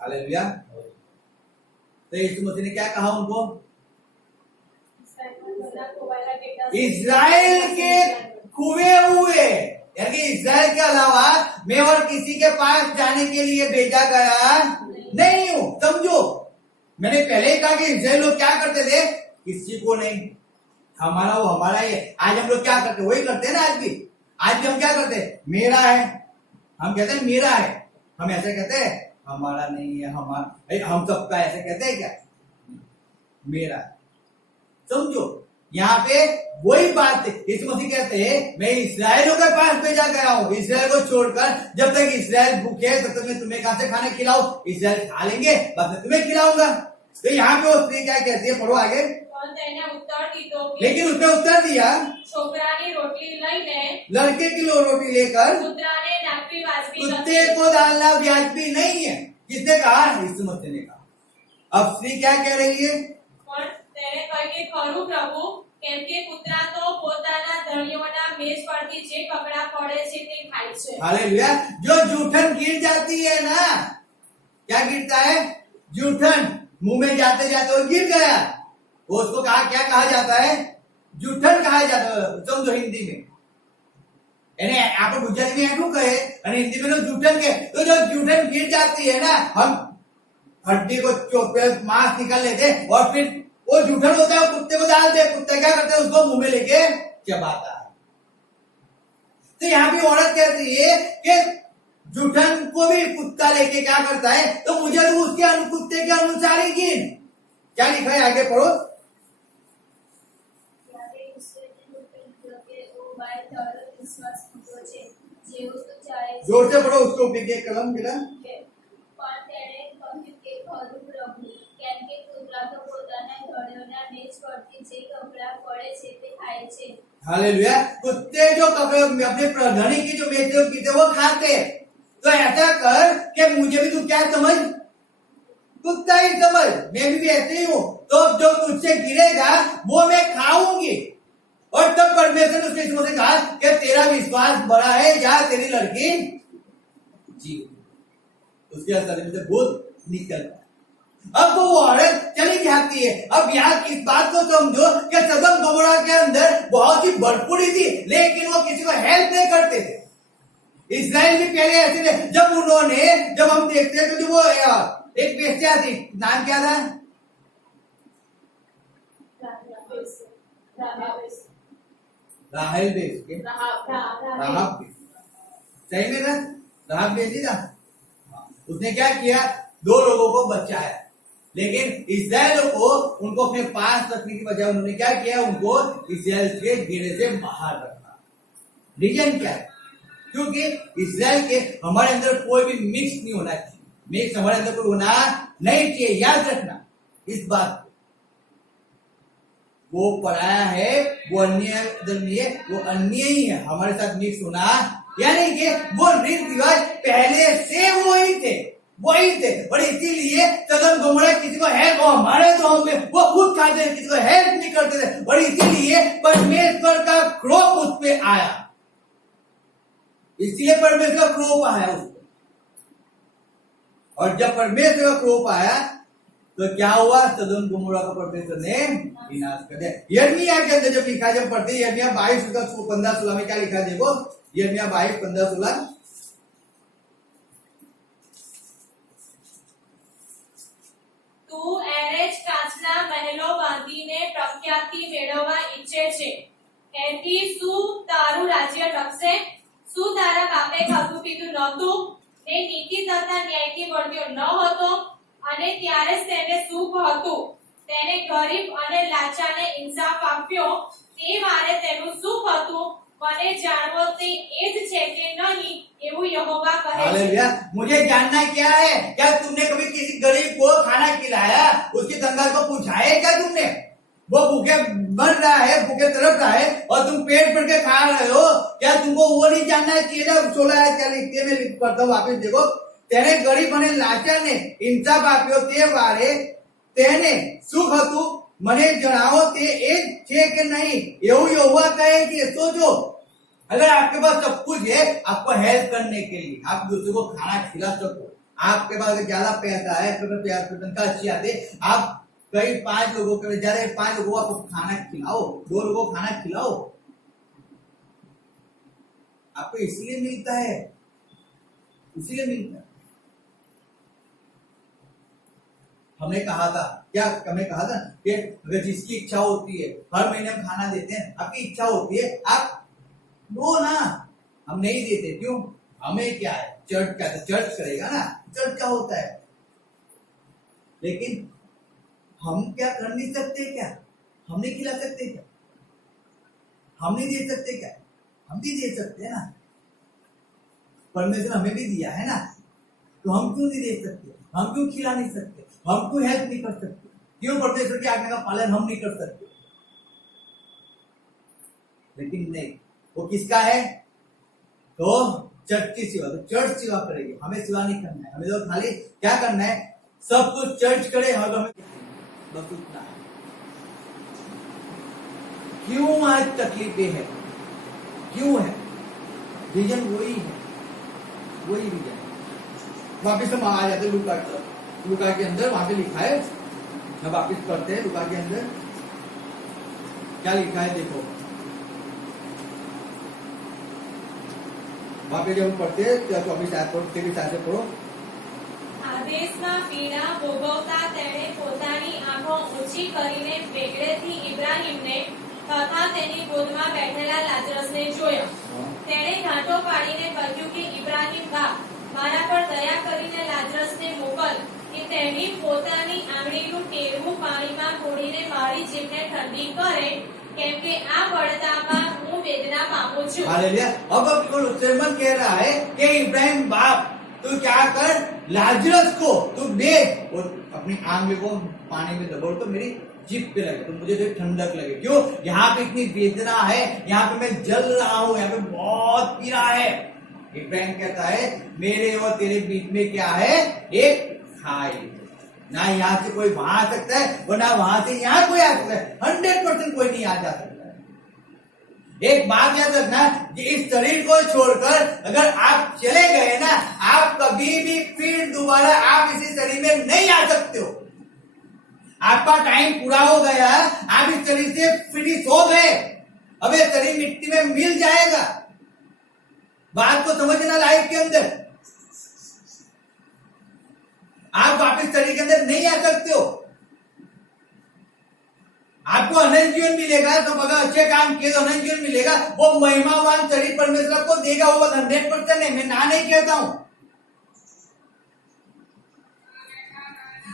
हालेलुया। तो यीशु मसीह ने क्या कहा उनको? इस्राएल के खुए हुए, यानी इस्राएल के अलावा मैं और किसी के पास जाने के लिए भेजा गया नहीं हूं। समझो, मैंने पहले ही कहा कि इस्राएल लोग क्या करते थे? किसी को नहीं, हमारा वो हमारा ही है। आज हम लोग क्या करते? वही करते हैं ना आज भी। आज भी हम क्या करते हैं? मेरा है, हम कहते हैं मेरा है। हम ऐसे कहते हैं हमारा नहीं है, हमारा। हम सबका ऐसे कहते हैं क्या? मेरा है। समझो, यहाँ पे वही बात है। यीशु मसीह कहते हैं मैं इस्राएलियों के पास भेजा गया हूँ। इस्राएल को छोड़कर जब तक इस्राएल भूखे है तब तक मैं तुम्हें कहां से खाना खिलाऊं? इस्राएल खा लेंगे बाद में तुम्हें खिलाऊंगा। तो यहाँ पे वो स्त्री क्या कहती है? पढ़ो आगे। लेकिन उसने उत्तर दिया, छोकरानी रोटी लईने लड़के की रोटी लेकर कूतराने नाखवी वाजबी कुत्ते को डालना व्याजबी नहीं है। किसने कहा? यीशु मसीह ने कहा। अब स्त्री क्या कह रही है? પણ તેણે કહ્યું કે ખરું પ્રભુ, કેમ કે કૂતરા તો પોતાના ધણીઓના મેજ પરથી જે કપડા પડે છે તે ખાય છે। हालेलुया। जो जूठन गिर जाती है ना, क्या गिरता है? जूठन मुंह में जाते जाते वो गिर गया, वो उसको क्या कहा जाता है? जूठन कहा जाता है। समझो हिंदी में, यानी आप गुजराती में ऐठू कहे और हिंदी में लोग जूठन के। तो जो जूठन गिर जाती है ना, हम हड्डी को चोपे मांस निकाल लेते और फिर वो जूठन होता है कुत्ते को डाल दे। कुत्ता क्या करता है? उसको मुंह में लेके चबाता है। तो यहाँ भी औरत कहती है कि जूठन को भी कुत्ता लेके क्या करता है, तो मुझे तो उसके कुत्ते के अनुसार ही गिन। क्या लिखा है? आगे पढ़ो। जोर से पढ़ो, उसको उपयोग कलम बेटा। हालेलुया। कुत्ते जो कपड़े अपने धनी की जो बेचते पीते वो खाते। तो ऐसा कर कि मुझे भी तू क्या समझ? कुत्ता ही समझ, मैं भी ऐसे ही हूँ। तो जो तुझसे गिरेगा वो मैं खाऊंगी। और तब परमेश्वर ने उसके मुझसे कहा कि तेरा विश्वास बड़ा है, जा तेरी लड़की जी। उसके शरीर में से भूत निकल। अब वो औरत चली जाती है। अब यहाँ इस बात को समझो कि सदम गमोरा के अंदर बहुत ही भरपूरी थी, लेकिन वो किसी को हेल्प नहीं करते थे। इस्राएल भी पहले ऐसे थे। जब हम देखते हैं तो जो वो एक वेश्या थी, नाम क्या था? राहेल बेच के, राहाब के, सही में था, राहाब बेची था। उसने क्या किया? 2 लोगों को बचाया, लेकिन इस्राएल को उनको अपने पास रखने की बजाय उन्होंने क्या किया? उनको इस्राएल के घेरे से बाहर रखा। रीजन क्या है? क्योंकि इस्राएल के हमारे अंदर कोई भी मिक्स नहीं होना चाहिए, मिक्स हमारे अंदर कोई होना नहीं चाहिए, याद रखना इस बात को। वो पराया है, वो अन्य धर्मी है, वो अन्य ही है, हमारे साथ मिक्स होना यानी कि वो रीति रिवाज पहले से वही थे और इसीलिए सदम गोमरा किसी को हेल्प, हमारे तो हम वो खुद खाते थे, किसी को हेल्प नहीं करते थे और इसीलिए परमेश्वर का क्रोध उस पे आया, इसलिए परमेश्वर का क्रोध आया उस पे। और जब परमेश्वर का क्रोध आया तो क्या हुआ? सदम गोमरा का परमेश्वर ने विनाश कर दिया। यिर्मयाह के अंदर जब लिखा, जब पढ़ते यिर्मयाह 22:15-16 में क्या लिखा है? देखो यिर्मयाह 22:15-16। તું એને જ કાચના મહેલો બાંધીને પ્રખ્યાતિ મેળવવા ઈચ્છે છે, એથી શું તારું રાજ્ય ટકશે? શું તારા બાપે ખાધું પીધું નહોતું ને નીતિ તથા ન્યાયથી વર્ત્યો ન હતો? અને ત્યારે જ તેને સુખ હતું, તેને ગરીબ અને લાચારને ઇન્સાફ આપ્યો, તે વારે તેનું સુખ હતું, મને જાણવો તે એ જ છે કે નહીં, એવું यहोवा कहे છે। हालेलुया। मुझे जानना क्या है? क्या तुमने कभी किसी गरीब को खाना खिलाया? उसकी तंगा को पूछा है क्या तुमने? वो भूखे मर रहा है, भूखे तड़प रहा है और तुम पेट भर के खा रहे हो, क्या तुमको वो नहीं जानना चाहिए ना? 16 क्या लिखते में लिख पढ़ता हूँ, वापिस देखो। तेने गरीब અને લાચારને ઇન્સાફ આપ્યો, તે વારે તેને સુખ હતું, મને જણાવો તે એ જ છે કે નહીં, એવું यहोवा कहे कि सोचो। अगर आपके पास सब कुछ है आपको हेल्प करने के लिए, आप दूसरे को खाना खिला सको, आपके पास अगर ज्यादा पैसा है, तनख्वाह अच्छी आती है, आप कई 5 लोगों के ज्यादा 5 लोगों को आपको खाना खिलाओ, 2 लोगों को खाना खिलाओ, आपको इसलिए मिलता है, इसीलिए मिलता है। हमने कहा था क्या? हमने कहा था कि अगर जिसकी इच्छा होती है, हर महीने हम खाना देते हैं, आपकी इच्छा होती है आप दो ना, हम नहीं देते। क्यों? हमें क्या है? चर्च क्या है? चर्च करेगा ना, चर्च क्या होता है। लेकिन हम क्या कर नहीं सकते? क्या हम नहीं खिला सकते? क्या हम नहीं दे सकते? क्या हम भी दे सकते हैं ना, परमेश्वर हमें भी दिया है ना, तो हम क्यों नहीं दे सकते? हम क्यों खिला नहीं सकते? हम क्यों हेल्प नहीं कर सकते? क्यों परमेश्वर की आज्ञा का पालन हम नहीं कर सकते? लेकिन नहीं, वो किसका है? तो चर्च की सेवा, तो चर्च सेवा करेगी, हमें सेवा नहीं करना है, हमें तो खाली क्या करना है? सब कुछ चर्च करे और हमें बस उतना है। क्यों आज तकलीफें है? क्यों है? रीजन वही है, वही रीजन। वापिस हम आ जाते लूका के अंदर, वहां पे लिखा है, हम वापिस पढ़ते हैं लूका के अंदर क्या लिखा है, देखो वहां पे जब हम पढ़ते हैं 24 से पढ़ो। આદેશમાં પીડા ભોગવતા તેણે પોતાની આંખો ઊંચી કરીને વેગળેથી ઇબ્રાહીમને તથા તેની ગોદમાં બેઠેલા લાજરસને જોયો। તેણે ઘાંટો પાડીને કહ્યું કે ઇબ્રાહીમ બાપ, મારા પર દયા કરીને લાજરસને મોકલ કે તેની પોતાની આંગળીનું ટેરવું પાણીમાં બોળીને મારી જીભને ઠંડી કરે, કેમ કે આ બળતામાં હું વેદના પામું છું। हालेलुया। अब सुलेमान कह रहा है कि इब्राहिम बाप, तू क्या कर, लाजरस को तू देख और अपनी आंगली को पानी में दबोड़ तो मेरी जीभ पे लगे, तो मुझे तो ठंडक लगे। क्यों? यहाँ पे इतनी वेदना है, यहाँ पे मैं जल रहा हूँ, यहाँ पे बहुत पीड़ा है। इब्राहिम कहता है मेरे और तेरे बीच में क्या है? एक खाई, ना यहाँ से कोई वहां आ सकता है और ना वहां से यहाँ कोई आ सकता है, 100% कोई नहीं आ जा सकता। एक बात याद रखना, कि इस शरीर को छोड़कर अगर आप चले गए ना, आप कभी भी फिर दोबारा आप इसी शरीर में नहीं आ सकते हो। आपका टाइम पूरा हो गया, आप इस शरीर से फिनिश हो गए, अब ये शरीर मिट्टी में मिल जाएगा। बात को समझना लाइफ के अंदर। आप वापस शरीर के अंदर नहीं आ सकते हो। आपको अनंत जीवन मिलेगा तो अगर अच्छे काम किए तो अनंत जीवन मिलेगा। वो महिमावान शरीर परमेश्वर को देगा, वो 100% है, मैं ना नहीं कहता हूं।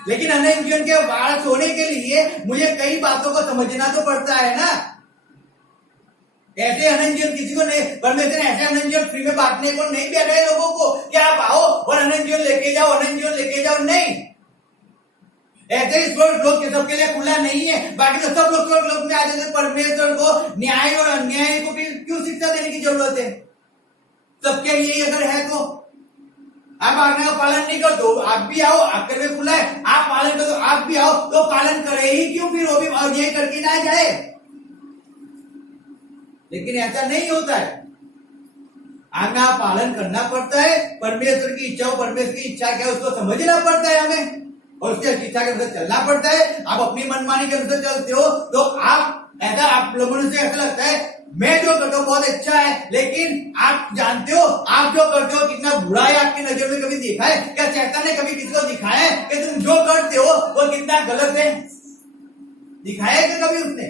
लेकिन अनंत जीवन के वारस होने के लिए मुझे कई बातों को समझना तो पड़ता है ना। ऐसे अनंत जीवन किसी को नहीं, परमेश्वर ने ऐसे अनंत जीवन फ्री में बांटने को नहीं बैठा है लोगों को कि आप आओ और अनंत जीवन लेके जाओ, अनंत जीवन लेके जाओ, नहीं। ऐसे ही लोग के सबके लिए खुला नहीं है। बाकी तो सब लोग में आ जाते। परमेश्वर को न्याय और अन्याय को भी क्यों शिक्षा देने की जरूरत है? सबके लिए अगर है तो आप आज्ञा का पालन नहीं कर दो, आप भी आओ, आपके लिए खुला है, आप पालन करो, आप भी आओ, तो पालन करे ही क्यों? फिर वो भी अन्याय करके ना जाए। लेकिन ऐसा नहीं होता है। आज्ञा पालन करना पड़ता है। परमेश्वर की इच्छा, परमेश्वर की इच्छा क्या है उसको समझना पड़ता है हमें, और उसकी इच्छा के अनुसार चलना पड़ता है। आप अपनी मनमानी के अनुसार चलते हो तो आप लोगों से ऐसा लगता है मैं जो करता हूँ बहुत अच्छा है, लेकिन आप जानते हो आप जो करते हो कितना बुरा है आपकी नजर में। कभी देखा है क्या शैतान ने कभी किसी को दिखाया है कि तुम जो करते हो वो कितना गलत है? दिखाया है कभी उसने?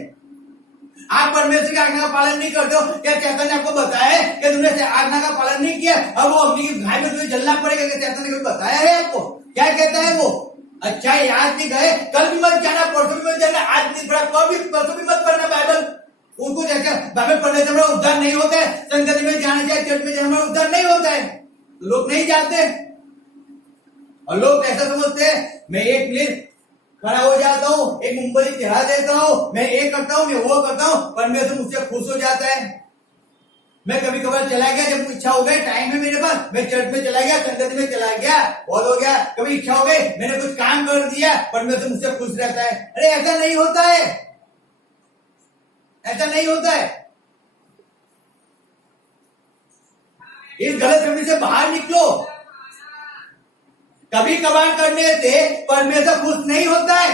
आप परमेश्वर की आज्ञा का पालन नहीं करते हो, क्या शैतान ने आपको बताया है कि तुमने आज्ञा का पालन नहीं किया, अब वो अपनी घाय में तुम्हें जलना पड़ेगा? क्या शैतान ने कभी बताया है आपको? क्या कहता है वो? अच्छा याद नहीं गए, कल भी मत जाना, परसों भी मत जाना, आज नहीं पढ़ा, परसों भी मत पढ़ना बाइबल। उनको जैसे बाइबल पढ़ने से हमारा उद्धार नहीं होता है, संगति में जाने जाए, चर्च में जाए, हमारा उद्धार नहीं होता है, तो लोग नहीं जाते। और लोग ऐसा समझते हैं मैं एक मिनट खड़ा हो जाता हूँ, एक मूंगफली चढ़ा देता हूँ, मैं ये करता हूँ, मैं वो करता हूँ, परमेश्वर मुझसे खुश हो जाता है। मैं कभी कभार चला गया, जब इच्छा हो गई, टाइम है मेरे पास, मैं चर्च में चला गया, संगति में चला गया, बहुत हो गया। कभी इच्छा हो गई, मैंने कुछ काम कर दिया, परमेश्वर मुझसे खुश रहता है। अरे ऐसा नहीं होता है, ऐसा नहीं होता है। इस गलत फहमी से बाहर निकलो। कभी कभार करने से परमेश्वर खुश नहीं होता है।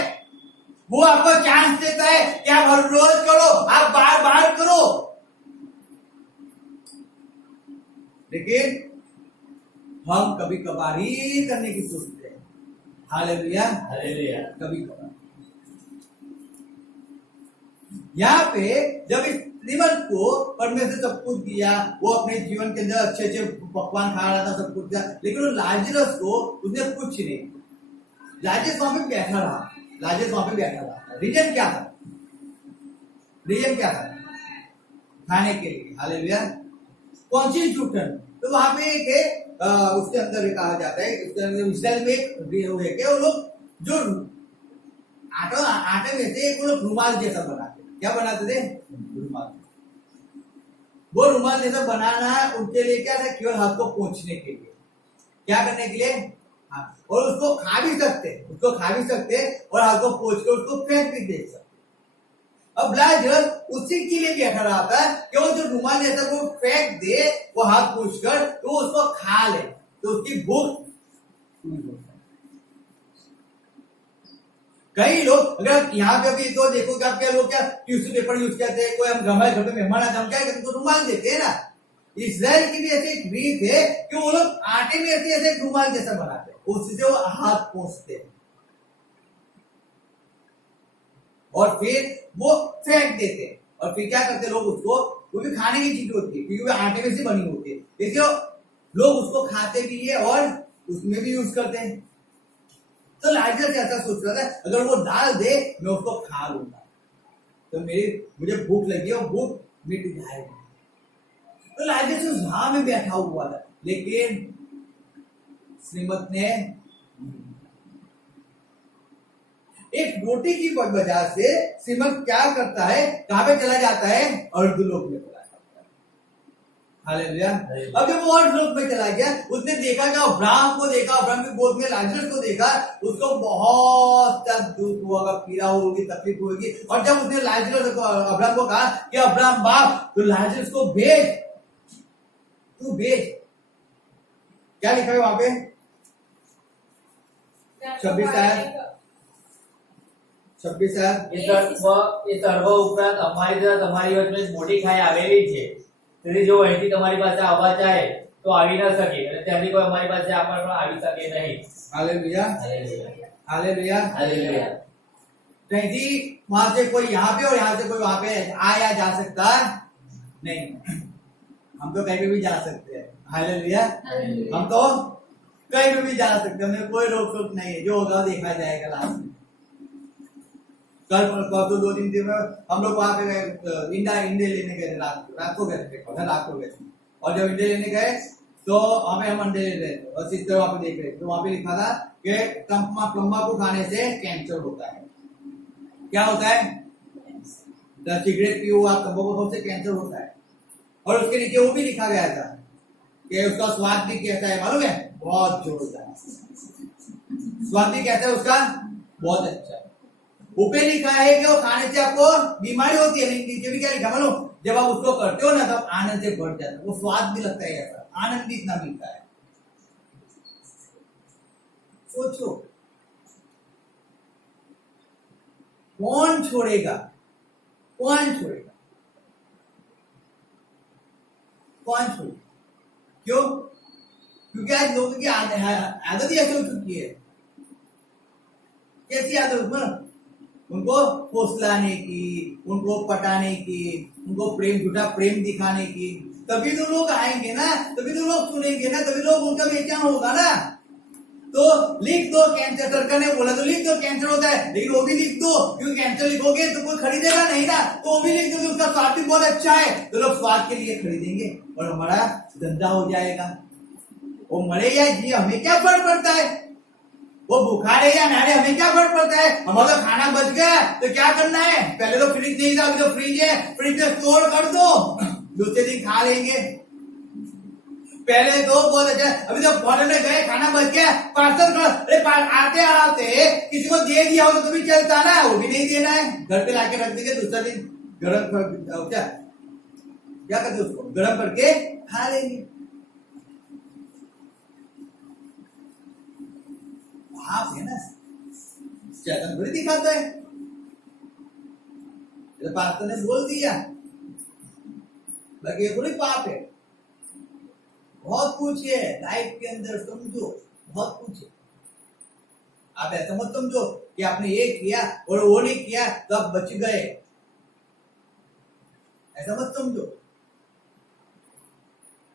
वो आपको चांस देता है कि आप हर रोज करो, आप बार बार करो। लेकिन हम कभी कभार ही करने की सोचते हैं। Hallelujah, hallelujah. कभी कभार। यहाँ पे जब इस श्रीमंत को परमेश्वर सब कुछ दिया, वो अपने जीवन के अंदर अच्छे अच्छे पकवान खा रहा था, सब कुछ दिया, लेकिन वो लाजरस को उसने कुछ नहीं। लाजरस वहां पे बैठा रहा, लाजरस वहां पे बैठा रहा। रीजन क्या था? रीजन क्या था? खाने के लिए। हालेलुया। कौन सी इंस्ट्रक्शन? तो वहां पे एक है, उसके अंदर कहा जाता है, उसके अंदर इस्राएल में एक वो लोग जो आटे में से एक वो लोग रुमाल जैसा बनाते। क्या बनाते थे? रुमाल। वो रुमाल जैसा बनाना उनके लिए क्या था? केवल हाथ को पोंछने के लिए। क्या करने के लिए? हाँ। और उसको खा भी सकते, उसको खा भी सकते और हाथ को पोंछ कर उसको फेंक भी दे सकते। अब लाजरस उसी के लिए बैठा रहा था कि वो जो रुमाल जैसा वो फेंक दे, वो हाथ पोंछ कर, तो उसको खा ले, तो उसकी भूख। कई लोग, अगर यहाँ पे भी तो देखो क्या क्या लोग क्या टिश्यू पेपर यूज करते हैं। कोई हम हमारे घर पे मेहमान आते हम क्या करते, तो रुमाल देते हैं ना। इस्राएल की भी ऐसी एक रीत है कि वो लोग आटे में ऐसे रुमाल जैसा बनाते हैं, उससे वो हाथ पोंछते हैं और फिर वो फेंक देते हैं। और फिर क्या करते लोग उसको, वो भी खाने की चीज होती है क्योंकि वो आटे में से बनी होती है, इसलिए लोग उसको खाते भी है और उसमें भी यूज करते हैं। तो लाजरस ऐसा सोच रहा था अगर वो डाल दे मैं उसको खा लूंगा तो मुझे भूख लगी और भूख मिट जाएगी। तो लाजरस उस राह में बैठा हुआ था, लेकिन श्रीमत ने एक रोटी की वजह से श्रीमत क्या करता है, कहां पे चला जाता है? अर्धलोक में चला जाता है। हालेलुया। अब जब वो अर्धलोक में चला गया, उसने देखा कि अब्राहम को देखा, अब्राहम की गोद में लाजरस को देखा, उसको बहुत दुख हुआ, पीड़ा होगी, तकलीफ होगी। और जब उसने लाजरस को, अब्राहम को कहा कि अब्राहम बाप तो लाजरस को भेज, तू भेज। क्या लिखा है वहां पे? 26 એ સર્વ ઉપરાંત અમારી તથા તમારી વચ્ચે મોટી ખાઈ આવેલી છે, તેથી જો અહીંથી તમારી પાસે આવવા ચાહે તો આવી ન શકે, અને ત્યાંથી કોઈ અમારી પાસે આવવા પણ આવી શકે નહીં. Hallelujah, hallelujah. हालेलुया। कहीं भी वहां से कोई यहाँ पे और यहाँ से कोई वहां पे आया जा सकता नहीं। हम तो कहीं पे भी जा सकते हैं। हालेलुया, हम तो कहीं पे भी जा सकते हैं, हमें कोई रोक टोक नहीं है। जो होगा वो देखा जाएगा लास्ट में। कल परसों 2 दिन में हम लोग वहां पे गए, इंडे लेने गए थे। रात को गए थे, रात को गए थे। और जब इंडे लेने गए तो हमें हम अंडे ले रहे थे और सिस्टर वहां पे देख रहे थे, तो वहां पे लिखा था कि तंबाकू खाने से कैंसर होता है। क्या होता है? सिगरेट पियो आप, तंबाकू से कैंसर होता है। और उसके नीचे वो भी लिखा गया था कि उसका स्वाद भी कैसा है मालूम है? बहुत जोरदार। स्वाद भी कैसा है उसका? बहुत अच्छा। ऊपर लिखा है कि वो खाने से आपको बीमारी होती है, नहीं नीचे भी क्या लिखा मालूम? जब आप उसको करते हो ना तब आनंद से बढ़ जाता है, वो स्वाद भी लगता है, ऐसा आनंद भी इतना मिलता है। सोचो कौन छोड़ेगा? कौन छोड़ेगा? कौन छोड़ेगा? क्यों? क्योंकि आज लोगों की आदत ही ऐसी हो चुकी है। कैसी आदत? उनको फुसलाने की, उनको पटाने की, उनको झूठा प्रेम दिखाने की। तभी तो लोग आएंगे ना, तभी तो लोग सुनेंगे ना, तभी लोग उनका बेचैन होगा ना। तो लिख दो कैंसर, सरकार ने बोला तो लिख दो कैंसर होता है, लेकिन वो भी लिख दो, क्योंकि कैंसर लिखोगे तो कोई खरीदेगा नहीं ना। तो वो भी लिख दो कि उसका स्वाद भी बहुत अच्छा है, तो लोग स्वाद के लिए खरीदेंगे और हमारा धंधा हो जाएगा। वो मरे या जी हमें क्या फर्क पड़ता है? वो भूखा रहे या ना रहे हमें क्या फर्क पड़ता है? हमारा खाना बच गया तो क्या करना है? पहले तो फ्रिज नहीं था, अभी तो फ्रिज है, फ्रिज में स्टोर कर दो, दूसरे दिन खा लेंगे। पहले तो बहुत अच्छा, अभी तो होटल में गए, खाना बच गया, पार्सल कर, आते आते किसी को दे दिया हो तो भी चलता ना, वो भी नहीं देना है, घर पे लाके रख देंगे, दूसरा दिन गरम क्या करते उसको गरम करके खा लेंगे। पाप है ना, चैतन थोड़ी दिखाता है। पास्टर ने बोल दिया, बाकी ये थोड़ी पाप है। बहुत कुछ है लाइफ के अंदर, समझो बहुत कुछ है। आप ऐसा मत समझो कि आपने ये किया और वो नहीं किया तो आप बच गए, ऐसा मत समझो।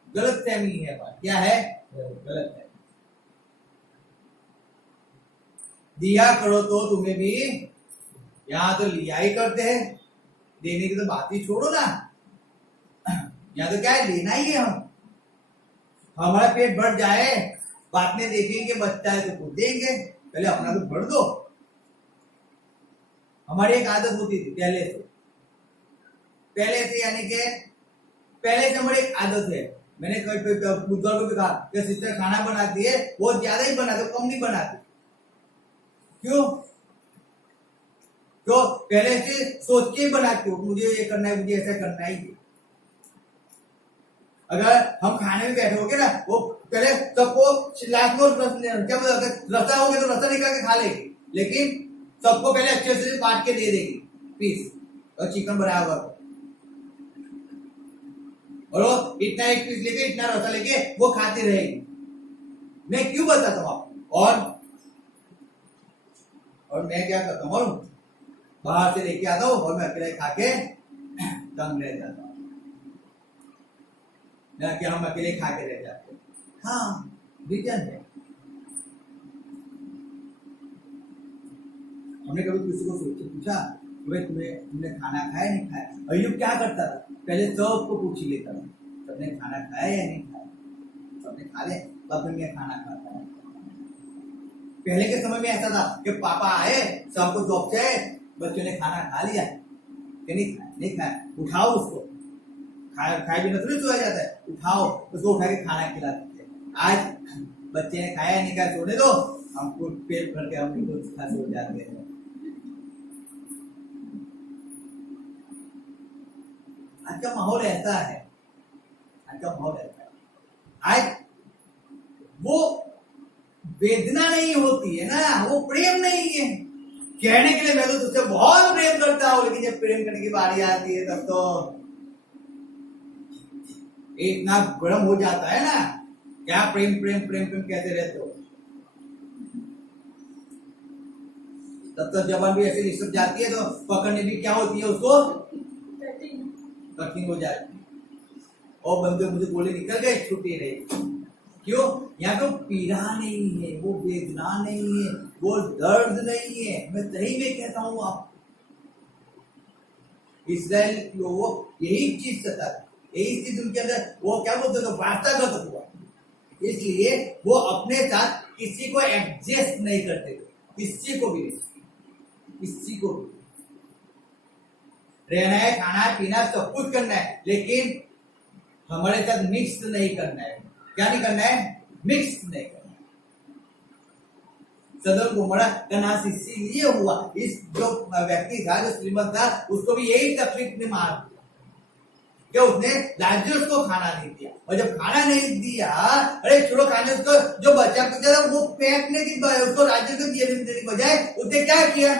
गलत फहमी है बात। क्या है? गलत है। दिया करो तो तुम्हें भी, यहां तो लिया ही करते हैं, देने की तो बात ही छोड़ो ना। यहां तो क्या है, लेना ही है। हम हमारा पेट भर जाए, बाद में देखेंगे बचता है तो खुद देंगे, पहले अपना तो भर दो। हमारी एक आदत होती थी पहले से, यानी कि पहले से हमारी एक आदत है। मैंने बुधवार को भी कहा कि सिस्टर खाना बनाती है, वो ज्यादा ही बनाती, कम नहीं बनाती। क्यों? तो पहले से सोच के ही बनाती हो, मुझे ये करना है, मुझे ऐसा करना ही है। अगर हम खाने में बैठे होगे ना, वो पहले सबको लास्ट में रसा हो गया तो रसा निकाल के खा लेगी, लेकिन सबको पहले अच्छे से काट के दे देगी पीस, और चिकन बनाया हुआ और वो इतना एक पीस लेके, इतना रसा लेके वो खाती रहेगी। मैं क्यों बताता हूँ आपको? और मैं क्या करता हूँ, बाहर से लेके आता हूँ और मैं अकेले खा के तंग रह जाता हूँ, कि हम अकेले खा के रह जाते हैं। हाँ, रीजन है। हमने कभी किसी को पूछा भाई तुमने खाना खाया नहीं खाया? अय्यूब क्या करता था? पहले सबको पूछ लेता था, सबने खाना खाया या नहीं खाया? सबने खा लिया तब मैं खाना खाता है। पहले के समय में ऐसा था कि पापा आए, सबको जॉब से, बच्चों ने खाना खा लिया कि नहीं खाया? नहीं खाया, उठाओ उसको, खाए बिना थोड़ी सोया जाता है, उठाओ उसको, उठा के खाना खिलाते थे। आज बच्चे ने खाया नहीं खाया, सोने दो, हमको पेट भर के हम खा सो जाते हैं। आज का माहौल ऐसा है, आज का माहौल ऐसा है। आज वो वेदना नहीं होती है ना, वो प्रेम नहीं है। कहने के लिए मैं तो तुझसे बहुत प्रेम करता हूं, लेकिन जब प्रेम करने की बारी आती है तब तो इतना गरम हो जाता है ना। क्या प्रेम प्रेम प्रेम प्रेम कहते रहते हो? तब तक जबान भी ऐसे लिसक जाती है तो पकड़ने भी क्या होती है उसको कठिन हो जाती है। और बंदे मुझे गोली निकल गए, छुट्टी रही। क्यों? यहाँ तो पीड़ा नहीं है, वो वेदना नहीं है, वो दर्द नहीं है। मैं सही में कहता हूँ आप, इस्राएल लोगों यही चीज सता, यही चीज उनके अंदर वो क्या बोलते थे, वार्तागत हुआ। इसलिए वो अपने साथ किसी को एडजस्ट नहीं करते थे, किसी को भी रहना है, खाना है, पीना सब कुछ करना है, लेकिन हमारे साथ मिक्स नहीं करना है। क्या नहीं करना है? मिक्स नहीं करना है। सदम गोमोरा का नाश इसीलिए हुआ। इस जो व्यक्ति था, जो श्रीमंत था, उसको भी यही तकलीफ ने मार दिया क्या उसने लाजरस को खाना नहीं दिया। और जब खाना नहीं दिया, अरे छोड़ो खाने, उसको जो बचा कुचा था वो फेंकने की बजाय, उसको लाजरस को देने की बजाय उसने क्या किया?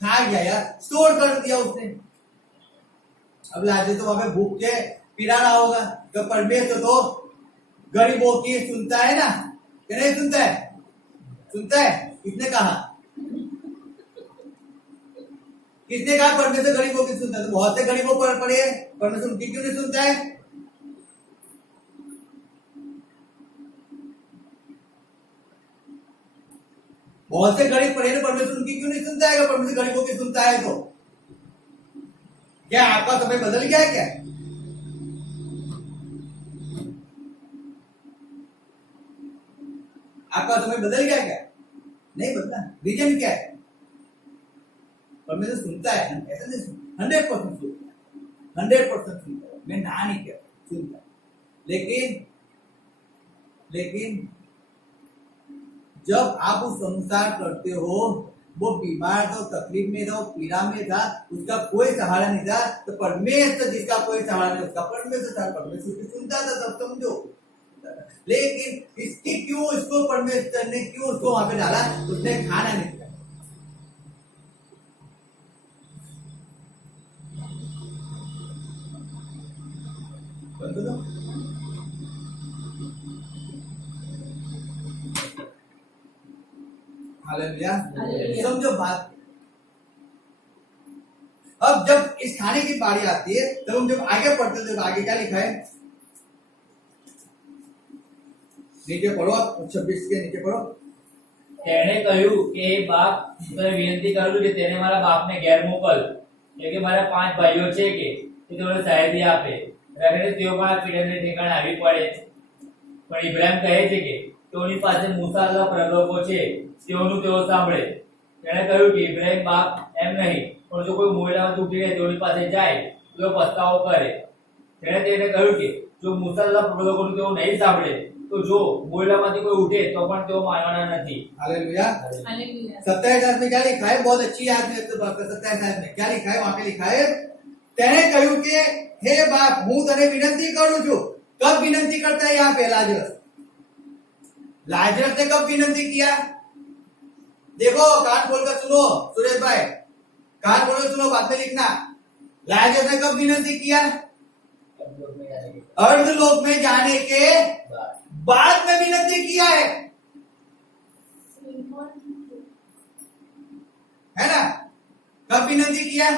खा गया यार, स्टोर कर दिया उसने। अब लाजरस तो वहां पे भूख के पीड़ा रहा होगा। तो परमेश्वर तो गरीबों की सुनता है ना, कि नहीं सुनता है? सुनता है। किसने कहा? किसने कहा परमेश्वर गरीबों की सुनता है? तो बहुत से गरीबों पर पड़े, परमेश्वर उनकी क्यों नहीं सुनता है? बहुत से गरीब पड़े ना, परमेश्वर उनकी क्यों नहीं सुनता है? अगर परमेश्वर गरीबों की सुनता है तो क्या आपका समय बदल गया है क्या? आपका समय बदल गया क्या? नहीं बदला। रीजन क्या है? परमेश्वर सुनता है, ऐसा नहीं सुनता, 100% सुनता है, 100% सुनता है। मैं ना नहीं कहता, सुनता है। लेकिन जब आप उस अनुसार करते हो, वो बीमार था, तकलीफ में था, पीड़ा में था, उसका कोई सहारा नहीं था, तो परमेश्वर जिसका कोई सहारा नहीं, उसका परमेश्वर था, परमेश्वर सुनता था, तब समझो। लेकिन इसको परमेश्वर ने क्यों उसको वहां पे डाला? उसने खाना नहीं दिया। हालेलुया। समझो बात। अब जब इस खाने की बारी आती है, तब हम जब आगे पढ़ते थे, आगे क्या लिखा है? नीचे पढ़ो, 26 के नीचे पढ़ो। तेने કહ્યું કે બાપ તને વિનંતી કરું છું કે તેને મારા બાપને ઘેર મોકલ, એટલે કે મારા 5 ભાઈઓ છે કે તેઓને સહાયતા આપે, રગડે તેઓ પણ આ પીડાને ઠેકાણે આવી પડે। પણ ઇબ્રાહિમ કહે છે કે તેઓની પાસે મૂસા અલ્લાહ પ્રલોભો છે, તેઓનું તેઓ સાંભળે। તેણે કહ્યું કે ઇબ્રાહિમ બાપ એમ નહીં, પણ જો કોઈ મોયલામાંથી ઉઠીને તેઓની પાસે જાય તો તેઓ પસ્તાવો કરે। તેણે તેને કહ્યું કે જો મૂસા અલ્લાહ પ્રલોભોનું તેઓ નહીં સાંભળે तो जो मोयलाમાંથી કોઈ ઉઠે તો પણ તેઓ માનવાના નથી। हालेलुया। हालेलुया। 27 में क्या लिखा है? बहुत अच्छी याद है। तो 27 में क्या लिखा है? वहां पे लिखा है, तेने कहूं कि हे बाप, हूं तने विनंती करूं छू। कब विनंती करता है यहाँ पे लाजरस? लाजरस ने कब विनंती किया? देखो, कान खोलकर सुनो सुरेश भाई, कान खोलकर सुनो, बाद में लिखना। लाजरस ने कब विनंती किया? अर्धलोक में जाने के बाद में विनंती किया है ना? कब विनंती किया?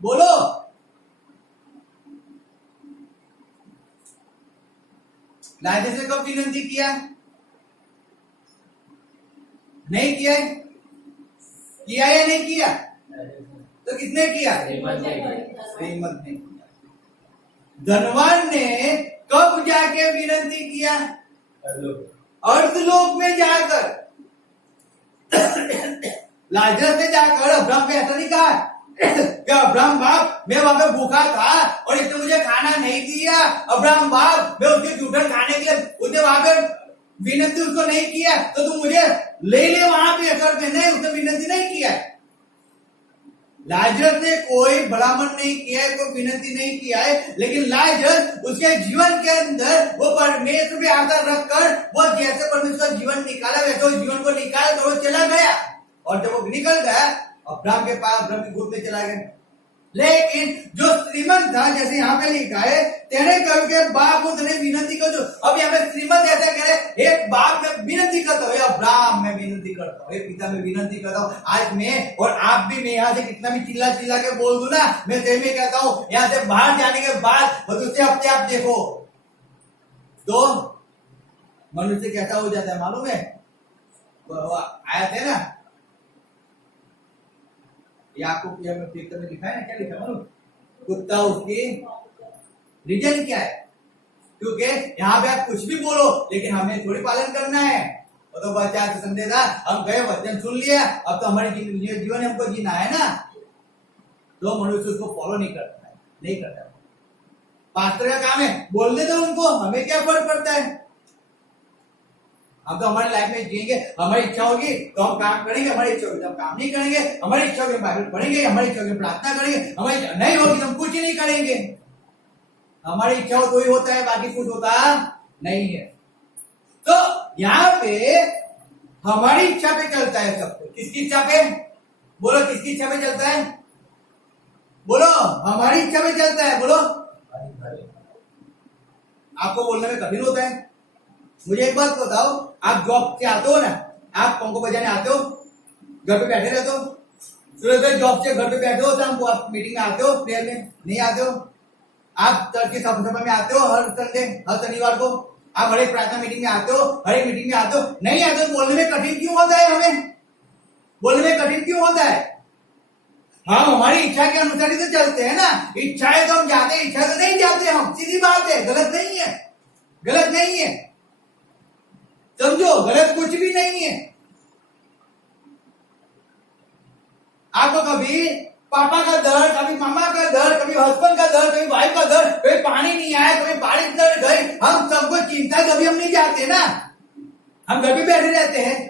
बोलो। लाजरस ने कब विनंती किया? नहीं किया है? किया या नहीं किया? तो किसने किया? श्रीमंत ने किया। धनवान ने कब जाके विनंती किया? अर्धलोक में जाकर। लाजरस ने जाकर अब्राहम पे ऐसा नहीं कहा कि अब्राहम बाप, मैं वहां पे भूखा था और इसने मुझे खाना नहीं दिया, अब्राहम बाप, मैं उसके जूठन खाने के लिए, उसने वहां पे विनंती उसको नहीं किया, तो तू मुझे ले वहां पे कर पे। नहीं, उसने विनंती नहीं किया। लाजरस ने कोई भलामण नहीं किया है, कोई विनंती नहीं किया है, लेकिन लाजरस उसके जीवन के अंदर वो परमेश्वर पे आकर रखकर, वो जैसे परमेश्वर जीवन निकाला वैसे उस जीवन को निकाला, तो वो चला गया। और जब वो निकल गया, अब्राहम के पास, अब्राहम की गोद में चला गया। लेकिन जो श्रीमंत था, जैसे यहाँ पे लिखा है, तेने कहा कि बाप को तने विनंती कर दो। अब यहाँ पे श्रीमंत ऐसा कह रहे, एक बाप में विनंती कर करता हूँ, हे पिता मैं विनती करता हूँ, आज मैं और आप भी, मैं यहाँ से कितना भी चिल्ला चिल्ला के बोल दूं ना, मैं तेरे में कहता हूँ यहाँ से बाहर जाने के बाद वो तुझसे अपने आप देखो तो मनुष्य कैसा हो जाता है मालूम है? वो आया थे ना याकूब में कीर्तन में लिखा है ना, क्या लिखा मालूम? कुत्ता उसकी रीजन क्या है? क्योंकि यहाँ पे आप कुछ भी बोलो लेकिन हमें थोड़ी पालन करना है। वो तो बच्चा संदेश था, हम गए वचन सुन लिया, अब तो हमारे जीवन हमको जीना है ना, तो मनुष्य उसको फॉलो नहीं करता है, नहीं करता। पास्टर का काम है बोलने दो उनको, हमें क्या फर्क पड़ता है? हम तो हमारी लाइफ में जिएंगे, हमारी इच्छा होगी तो हम काम करेंगे, हमारी इच्छा होगी तो हम काम नहीं करेंगे, हमारी इच्छा होगी बाइबल पढ़ेंगे, हमारी इच्छा होगी प्रार्थना करेंगे, हमारी नहीं होगी तो हम कुछ ही नहीं करेंगे। हमारी इच्छा हो तो ही होता है, बाकी कुछ होता नहीं है। तो यहाँ पे हमारी इच्छा पे चलता है सब कुछ। किसकी इच्छा पे? बोलो किसकी इच्छा पे चलता है? बोलो हमारी इच्छा पे चलता है। बोलो आपको बोलने में कठिन होता है। मुझे एक बात बताओ, आप जॉब से आते हो ना, आप पंखो बजाने आते हो, घर पे बैठे रहते हो, सुबह जॉब से घर पे बैठे हो, शाम को आप मीटिंग में आते हो, प्रेयर में नहीं आते हो, आप चर्च की सभा में आते हो हर संडे हर शनिवार को, आप हर एक प्रार्थना मीटिंग में आते हो, हर एक मीटिंग में आते हो, नहीं आते हो, बोलने में कठिन क्यों होता है? हमें बोलने में कठिन क्यों होता है? हम हमारी इच्छा के अनुसार ही तो चलते हैं ना। इच्छा है तो हम जाते हैं, इच्छा तो नहीं जाते हम, सीधी बात है। गलत नहीं है, गलत नहीं है, समझो, गलत कुछ भी नहीं है। आपको कभी पापा का डर, कभी मामा का डर, कभी हस्बैंड का डर, कभी वाइफ का डर, कभी पानी नहीं आया, कभी बारिश डर गई, हम सबको चिंता कभी हम नहीं जाते ना, हम घर पे बैठे रहते हैं।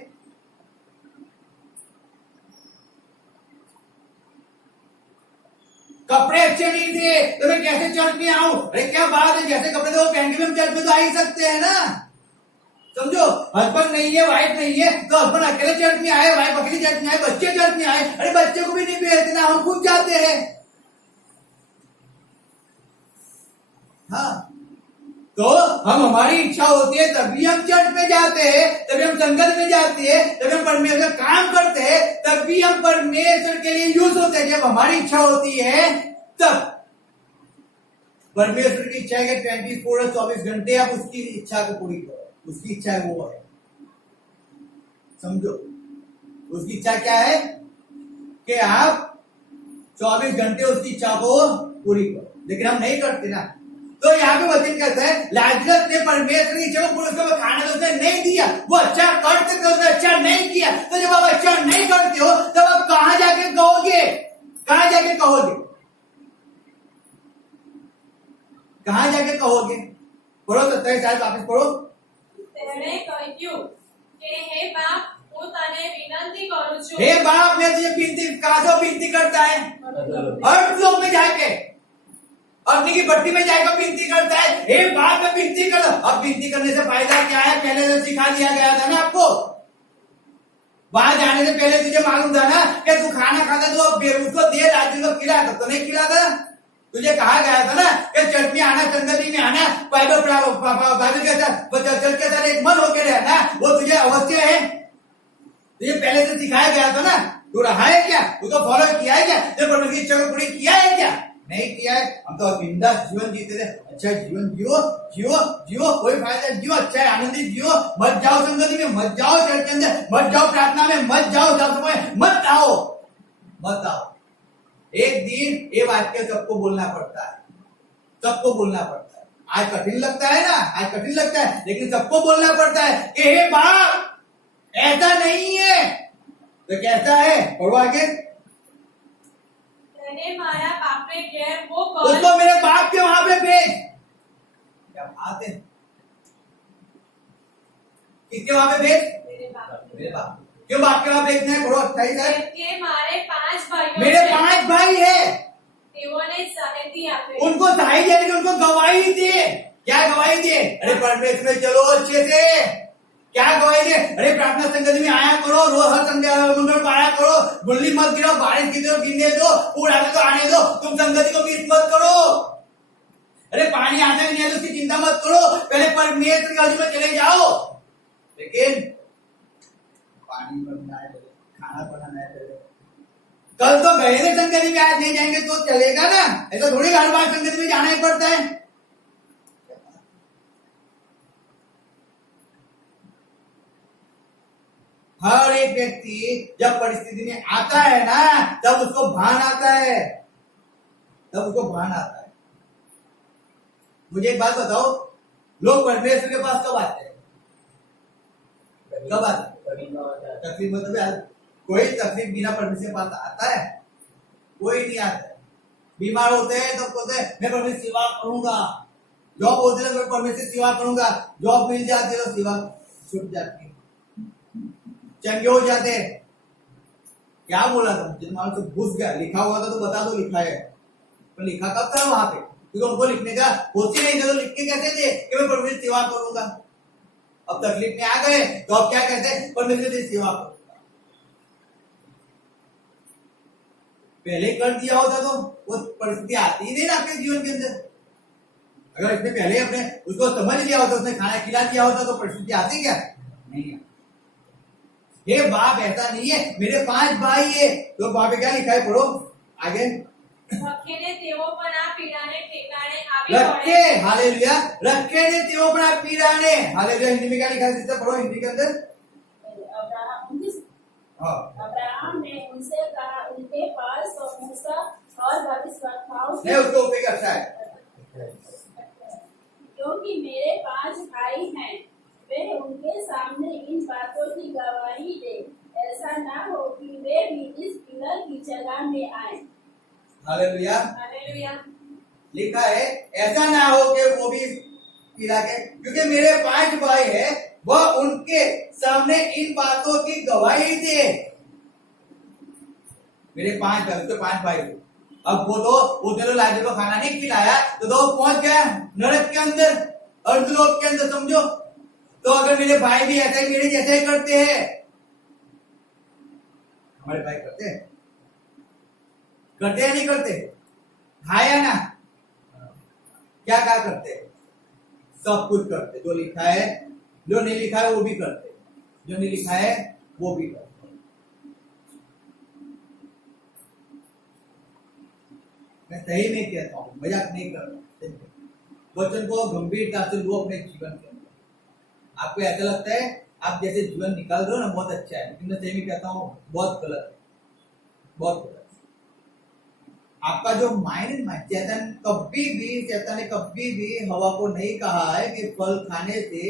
कपड़े अच्छे नहीं थे तो मैं कैसे चर्च में आऊं? अरे क्या बात है, जैसे कपड़े तो पहन के हम चर्च में तो आ ही सकते हैं ना, समझो। हस्बैंड नहीं है, वाइफ नहीं है, तो हस्बैंड अकेले चर्च में आए, वाइफ अकेले चर्च में आए, बच्चे चर्च में आए, अरे बच्चे को भी नहीं भेजते ना, हम खुद जाते हैं। हाँ, तो हम हमारी इच्छा होती है तभी हम चर्च में जाते हैं, तभी हम संगत में जाते हैं, तभी हम परमेश्वर का काम करते हैं, तभी हम परमेश्वर के लिए यूज होते हैं। जब हमारी इच्छा होती है तब परमेश्वर की इच्छा है कि 24 घंटे आप उसकी इच्छा को पूरी करो। उसकी इच्छा है वो है, समझो, उसकी इच्छा क्या है कि आप 24 घंटे उसकी इच्छा को पूरी करो, लेकिन हम नहीं करते ना। तो यहाँ पे वचन कहता है लाजरस ने परमेश्वर की इच्छा को पूरी करके खाना तो उसने नहीं दिया, वो अच्छा कर सकते, उसने अच्छा नहीं किया। तो जब आप अच्छा नहीं करते हो तब आप कहां जाके कहोगे? कहां जाके कहोगे? कहां जाके कहोगे? पढ़ो 27 साल वापिस पढ़ो। તેણે કહ્યું કે હે બાપ હું તને વિનંતી કરું છું। हे बाप, मैं तुझे विनती, कहां से विनती करता है? हर लोग में जाके, अग्नि की भट्टी में जाकर विनती करता है, हे बाप मैं विनती कर। अब विनती करने से फायदा क्या है? पहले तो सिखा दिया गया था ना आपको, वहां जाने से पहले तुझे मालूम था ना कि तू खाना खाता तो उसको दे, राज्य को खिला, तब तो नहीं खिला था। तुझे कहा गया था ना कि चर्च में आना, संगति में आना, बाइबल के साथ, चर्च के साथ एक मन होकर रहना, वो तुझे अवश्य है। तुझे पहले से सिखाया गया था ना, तू रहा है क्या? तू तो फॉलो किया है क्या? जब परमेश्वर की इच्छा को पूरी किया है क्या? नहीं किया है। हम तो बिंदास जीवन जीते थे। अच्छा जीवन जियो, जियो जियो, कोई फायदा, जियो, अच्छा है, आनंदित जियो। मत जाओ संगति में, मत जाओ चर्च के अंदर, मत जाओ प्रार्थना में, मत जाओ सब समय, मत आओ, मत आओ। एक दिन ये वाक्य सबको बोलना पड़ता है, सबको बोलना पड़ता है। आज कठिन लगता है ना, आज कठिन लगता है, लेकिन सबको बोलना पड़ता है कि हे बाप ऐसा नहीं है। तो कैसा है? पढ़ो आगे। તેને મારા બાપને ઘેર મોકલ। उसको मेरे बाप के वहां पे भेज। क्या बात है? किसके वहां पे भेज? मेरे बाप। मेरे बाप। क्यों बाप के वहां भेजना है? पढ़ो 28 है। કેમ કે મારે 5 ભાઈઓ मेरे છે, 5 भाई है, તેઓને સહાયતી આપે। उनको सहाय देने की उनको गवाही दे। क्या गवाही दे? अरे परमेश्वर में चलो अच्छे से। क्या गवाही दे? अरे प्रार्थना संगति में आया करो, रोज हर संध्या मंगल को आया करो, गुल्ली मत गिरो, बारिश की दो गिरने दो, पूरा तो आने दो, तुम संगति को मिस मत करो। अरे पानी आता नहीं है तो उसकी चिंता मत करो, पहले परमेश्वर के हजूर में चले जाओ। लेकिन पानी पानी भरना है, खाना बनाना है पहले। कल तो गए थे संगति में, आज नहीं जाएंगे तो चलेगा ना? ऐसा थोड़ी हर बार संगति में जाना ही पड़ता है। हर एक व्यक्ति जब परिस्थिति में आता है ना, तब उसको भान आता है, तब उसको भान आता है। मुझे एक बात बताओ, लोग परमेश्वर के पास कब आते हैं? कब आते हैं? तकलीफ मतलब यार, कोई तकलीफ बिना परमेश्वर के पास आता है? कोई नहीं आता है। बीमार होते हैं तो बोलते हैं मैं परमेश्वर सेवा करूंगा, जॉब होते हैं मैं परमेश्वर सेवा करूंगा, जॉब मिल जाती है तो सेवा छूट जाती है, चंगे हो जाते हैं। क्या बोला था मुझे, मानो तो घुस गया, लिखा हुआ था तो बता दो लिखा है, तो लिखा कब था वहां पे? क्योंकि उनको लिखने का होती नहीं था, तो लिख के कहते थे कि मैं परमेश्वर सेवा करूंगा। अब तकलीफ में आ गए तो अब क्या कहते हैं? परमेश्वर की सेवा करूंगा। पहले कर दिया होता तो वो परिस्थिति आती ही नहीं ना आपके जीवन के अंदर। अगर इसने पहले अपने उसको समझ लिया होता, उसने खाना खिला दिया होता, तो परिस्थिति आती क्या? नहीं आती। ये बाप ऐसा नहीं है, मेरे 5 भाई है, तो वहां पे क्या लिखा है? पढ़ो आगे। રખેને તેઓ પણ આ પીડાને ઠેકાણે આવી रखे, વળે। हालेलुया, रखे ने तेओ बड़ा पीराने, हालेलुया। हिंदी में क्या लिखा है? सिस्टर पढ़ो हिंदी के अंदर। हाँ, अब्राहम ने उनसे कहा, उनके पास तो मूसा और भविष्यवक्ताओं नहीं उसको उपयोग अच्छा है। क्योंकि मेरे 5 भाई हैं, वे उनके सामने इन बातों की गवाही दे, ऐसा ना हो कि वे भी इस पिलर की जगह में आए। Hallelujah, hallelujah. लिखा है ऐसा ना हो कि वो भी पिला के, क्योंकि मेरे 5 भाई है, वह उनके सामने इन बातों की गवाही दे। मेरे 5 भाई, तो 5 भाई, अब वो तो उसने तो लाजर को खाना नहीं खिलाया, तो वो पहुंच गया नरक के अंदर, अर्धलोक के अंदर, समझो। तो अगर मेरे भाई भी ऐसा ही मेरे जैसा ही करते हैं, हमारे भाई करते हैं, करते या नहीं करते? हाँ या ना? क्या क्या करते? सब कुछ करते, जो लिखा है, जो नहीं लिखा है वो भी करते, जो नहीं लिखा है वो भी करते। मैं सही में कहता हूँ, मजाक नहीं कर रहा, वचन को गंभीरता से लो अपने जीवन के अंदर। आपको ऐसा लगता है आप जैसे जीवन निकाल रहे हो ना, बहुत अच्छा है, लेकिन मैं सही में कहता हूँ बहुत गलत है, बहुत गलत। आपका जो माइंड, शैतान ने कभी भी हवा को नहीं कहा है कि फल खाने से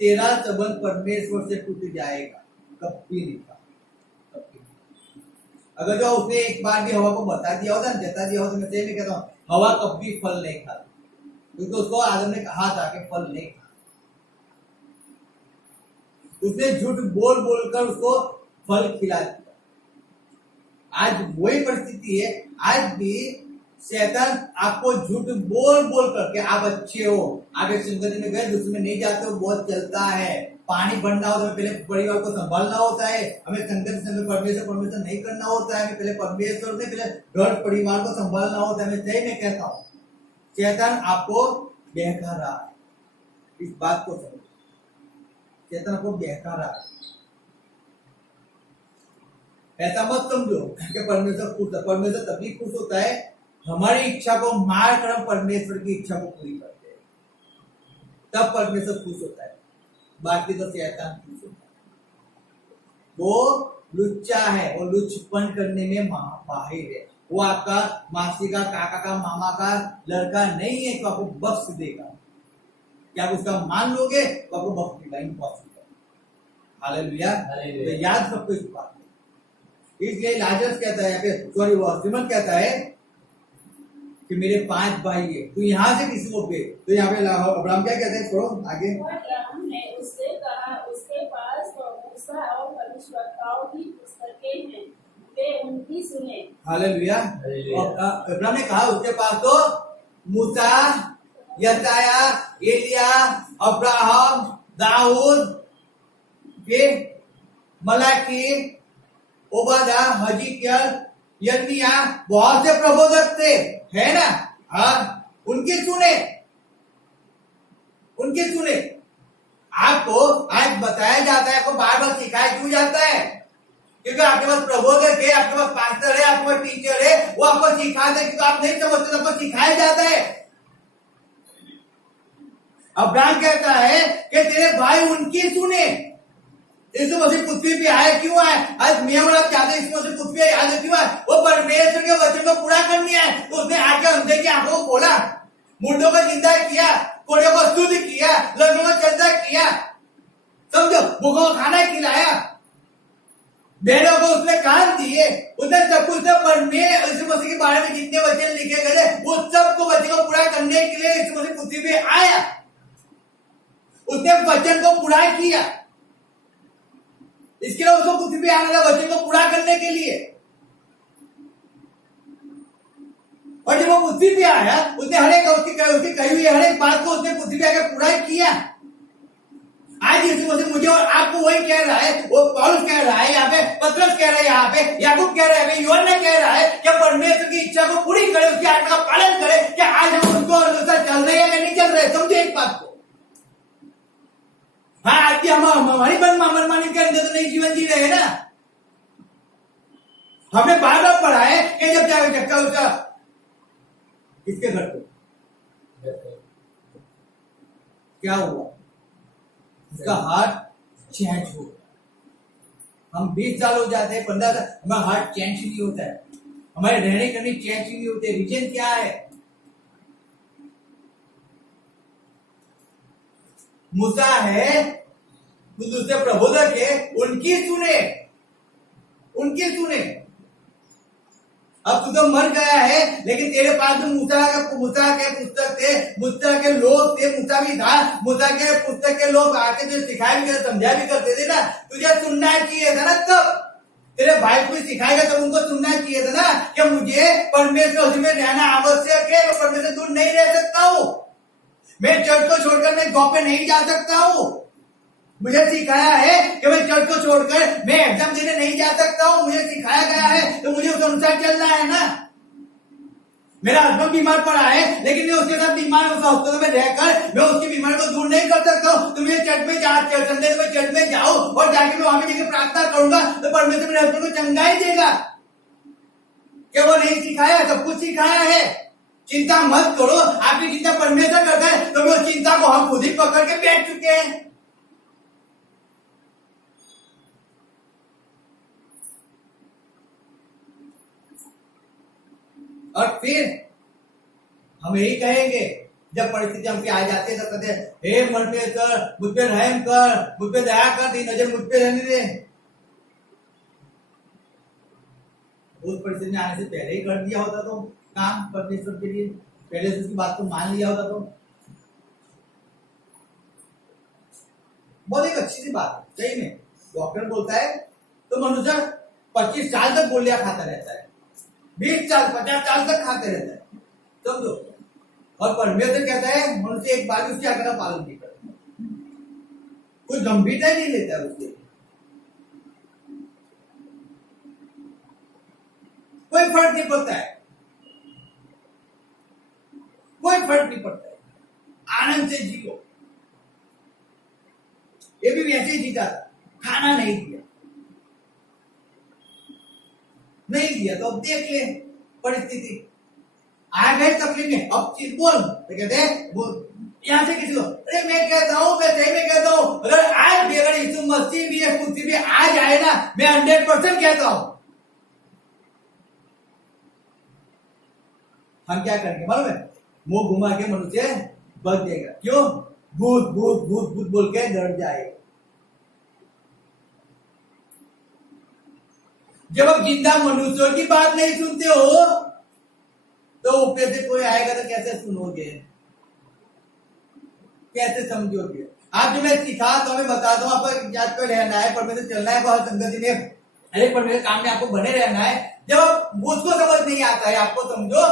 तेरा संबंध परमेश्वर से टूट जाएगा, कभी नहीं कहा, कभी। अगर जो उसने एक बार भी हवा को बता दिया होता, जता दिया होता, मैं सही में कहता हूँ हवा कभी फल नहीं खाती, क्योंकि उसको आदम ने कहा था कि फल नहीं खा। उसने झूठ बोल बोलकर उसको फल खिला दिया। आज वही परिस्थिति है, आज भी शैतान आपको झूठ बोल बोल करके आप अच्छे हो, आप एक संगति में गए, दूसरे में नहीं जाते हो, बहुत चलता है। पानी भरना होता है, पहले परिवार को संभालना होता है, हमें संगति में परमेश्वर नहीं करना होता है, हमें पहले परमेश्वर में पहले घर परिवार को संभालना होता है। मैं सही में कहता हूँ शैतान आपको बहका रहा है, इस बात को समझो, शैतान आपको बहका रहा है। ऐसा मत समझो कि परमेश्वर खुश है, परमेश्वर तभी खुश होता है हमारी इच्छा को मार कर हम परमेश्वर की इच्छा को पूरी करते हैं, तब परमेश्वर खुश होता है, बाकी तो शैतान खुश होता है। वो लुच्चा है, वो लुच्चपन करने में माहिर है, वो आपका मासी का, काका का, मामा का लड़का नहीं है तो आपको बख्श देगा। क्या आप उसका मान लोगे तो आपको बख्श देगा, इम्पॉसिबल। हालेलुया, तो याद रखो इस बात। इसलिए लाजरस कहता है, सॉरी वो सिमन कहता है कि मेरे 5 भाई है, तो यहाँ से किसी को भेज। तो यहाँ पे अब्राहम क्या कहते हैं, छोड़ो आगे। अब्राहम ने उससे कहा, उसके पास तो मूसा और भविष्यवक्ताओं की पुस्तकें हैं, वे उनकी सुने। हालेलुया। अब्राहम ने कहा उसके पास तो मूसा, यशाया, एलिया, अब्राहम, दाऊद, फिर मलाकी, ओबादा, हजिक्यल, यर्मिया, बहुत से प्रबोधक थे, है ना? हाँ, उनके सुने। आपको आज बताया जाता है, आपको बार बार सिखाया क्यों जाता है? क्योंकि आपके पास प्रबोधक है, आपके पास पास्टर है, आपके पास टीचर है, वो आपको सिखाते हैं, क्योंकि आप नहीं समझते तो आपको सिखाया जाता है। अब्राहम कहता है कि तेरे भाई उनकी सुने। यीशु मसीह पृथ्वी पे आए क्यों आए? आज मैं और आप चाहते हैं यीशु मसीह पृथ्वी पे आए क्यों आए? वो परमेश्वर के वचन को पूरा करने आए। तो उसने आके अंधे की आंखों को खोला, मुर्दों को जिंदा किया, कोड़े को शुद्ध किया, लड़कों को चलता किया, समझो, भूखों को खाना खिलाया, भेड़ों को उसने कान दिए, उसने सब कुछ परमेश्वर यीशु मसीह के बारे में जितने वचन लिखे गए वो सबको वचन को पूरा करने के लिए यीशु मसीह पृथ्वी पे आया। उसने वचन को पूरा किया, इसके लिए उसको पृथ्वी पे आना था वचन को पूरा करने के लिए। और जब वो पृथ्वी पे आया उसने हर एक उसकी कही हुई हर एक बात को उसने पृथ्वी पे आकर पूरा किया। आज यीशु मसीह मुझे और आपको वही कह रहा है, वो पौलुस कह रहा है यहाँ पे, पतरस कह रहा है यहाँ पे, याकूब कह रहा है, यूहन्ना कह रहा है कि परमेश्वर की इच्छा को पूरी करे, उसकी आज्ञा का पालन करे। कि आज हम उसको अनुसार चल रहे हैं या नहीं चल रहे? समझे एक बात को। हाँ, आज की हम हमारी मनमानी के अंदर तो नहीं जीवन जी रहे ना। हमने बार बार पढ़ा है कि जब जाकर चक्का उसका किसके घर पे क्या हुआ, उसका हार्ट चेंज हो। हम 20 साल हो जाते हैं, 15 साल, हमारा हार्ट चेंज ही नहीं होता है, हमारे रहने करने चेंज ही नहीं होते। रीजन क्या है? मूसा है, दूसरे प्रबोधक है, उनकी सुने, उनकी सुने। अब तू तो मर गया है, लेकिन तेरे पास में मूसा के पुस्तक थे, मूसा के लोग थे, मूसा भी था, मूसा के पुस्तक के लोग आके जो सिखाया भी करते, समझा भी करते थे ना, तुझे सुनना चाहिए था ना। तब तेरे भाई को भी सिखाएगा तब उनको सुनना चाहिए था ना कि मुझे परमेश्वर में रहना आवश्यक है, मैं परमेश्वर दूर नहीं रह सकता हूँ, मैं चर्च को छोड़कर मैं गाँव पे नहीं जा सकता हूँ। मुझे सिखाया है कि मैं चर्च को छोड़कर मैं एग्जाम देने नहीं जा सकता हूँ, मुझे सिखाया गया है तो मुझे उस अनुसार चलना है ना। मेरा हस्बैंड बीमार पड़ा है, लेकिन मैं उसके साथ बीमार उस हॉस्पिटल में रहकर मैं उसकी बीमारी को दूर नहीं कर सकता हूँ। तो मुझे चर्च में संडे में चर्च में जाओ और जाके मैं वहां जाकर प्रार्थना करूंगा तो परमेश्वर मेरे हस्बैंड को चंगा ही देगा। क्या वो नहीं सिखाया? सब कुछ सिखाया है। चिंता मत करो, आपकी चिंता परमेश्वर करता है, तो वो चिंता को हम खुद ही पकड़ के बैठ चुके हैं। और फिर हम यही कहेंगे जब परिस्थिति हमसे आ जाती है तो कहते हैं, हे परमेश्वर मुझ पे रहम कर, मुझ पे दया कर, दी नजर मुझ पे रहने दे। उस परिस्थिति में आने से पहले ही कर दिया होता तो काम परमेश्वर के लिए, पहले से उसकी बात को मान लिया होता तो बहुत एक अच्छी सी बात है। सही में डॉक्टर बोलता है तो मनुष्य 25 साल तक गोलियां खाता रहता है, 20 साल 50 साल तक खाते रहता है, समझो। और परमेश्वर कहता है मनुष्य एक बार उसकी आज्ञा का पालन नहीं करता, कोई गंभीरता नहीं लेता है उसके, कोई फर्क नहीं पड़ता है, कोई फर्क नहीं पड़ता है। आनंद से जियो। ये भी वैसे ही जीता था, खाना नहीं दिया, नहीं दिया तो अब देख ले परिस्थिति आ गए तकलीफ में, अब चीज बोल तो कहते हैं बोल यहाँ से किसी को, अरे मैं कहता हूँ, मैं सही में कहता हूँ, अगर आज भी अगर यीशु मसीह भी पृथ्वी पे आ जाए ना, मैं 100% कहता हूँ हम क्या करेंगे मालूम है? मुंह घुमा के मनुष्य बच जाएगा। क्यों? भूत भूत भूत भूत बोल के डर जाएगा। जब आप जिंदा मनुष्यों की बात नहीं सुनते हो तो ऊपर से कोई आएगा तो कैसे सुनोगे, कैसे समझोगे? आप जो मैं सिखा तो मैं बता दूं, आपको जात पे रहना है, परमेश्वर चलना है, बहुत संगति में अरे परमेश्वर काम में आपको बने रहना है। जब आप उसको समझ नहीं आता है, आपको समझो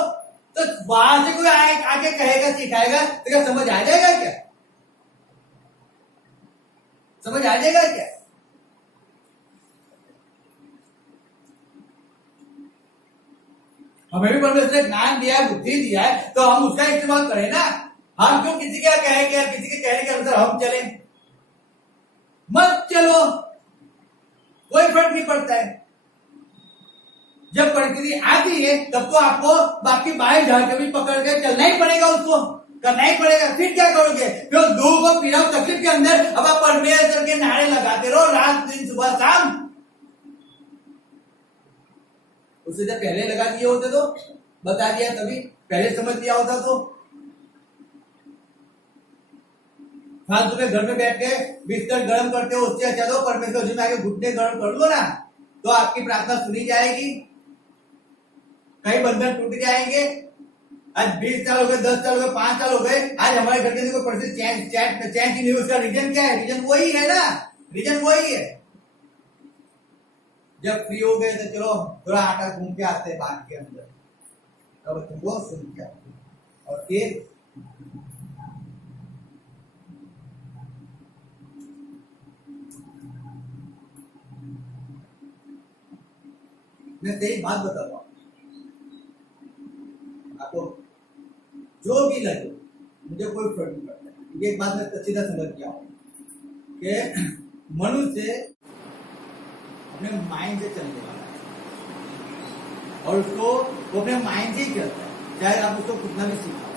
तो वहां से कोई आके कहेगा सिखाएगा तो क्या समझ आ जाएगा? क्या समझ आ जाएगा? क्या हमें भी परमेश्वर ने ज्ञान दिया है, बुद्धि दिया है, तो हम उसका इस्तेमाल करें ना। हम क्यों किसी का कहेंगे, किसी के कहने के अनुसार हम चलें? मत चलो, कोई फर्क नहीं पड़ता है। जब परिस्थिति आती है तब तो आपको बाकी बाएं झाड़ के भी पकड़ के चलना ही पड़ेगा, उसको करना ही पड़ेगा। फिर क्या करोगे? फिर दुख और पीड़ा और तकलीफ के अंदर अब आप परमेश्वर के नारे लगाते रहो रात दिन सुबह शाम। उससे जब पहले लगा दिए होते तो बता दिया, तभी पहले समझ लिया होता तो फालतू में घर में बैठ के बिस्तर गर्म करते हो, उससे अच्छा तो परमेश्वर जी में आके घुटने गर्म कर लो ना, तो आपकी प्रार्थना सुनी जाएगी, कई बंधन टूट जाएंगे। आज 20 साल हो गए, 10 साल हो गए, 5 साल हो गए, आज हमारे घर के अंदर कोई परिस्थिति चैन की नहीं। उसका रीजन क्या है? रीजन वही है ना, रीजन वही है। जब फ्री हो गए तो चलो थोड़ा आटा घूम के आते हैं बाग के अंदर, तब तुमको सुन के आते और फिर मैं तेरी बात बताता हूँ आपको, जो भी लगे मुझे कोई फर्क नहीं पड़ता। ये एक बात मैं सीधा समझ गया हूँ कि मनुष्य अपने माइंड से चलने वाला है और उसको वो अपने माइंड से ही चलता है, चाहे आप उसको कितना भी सिखाओ।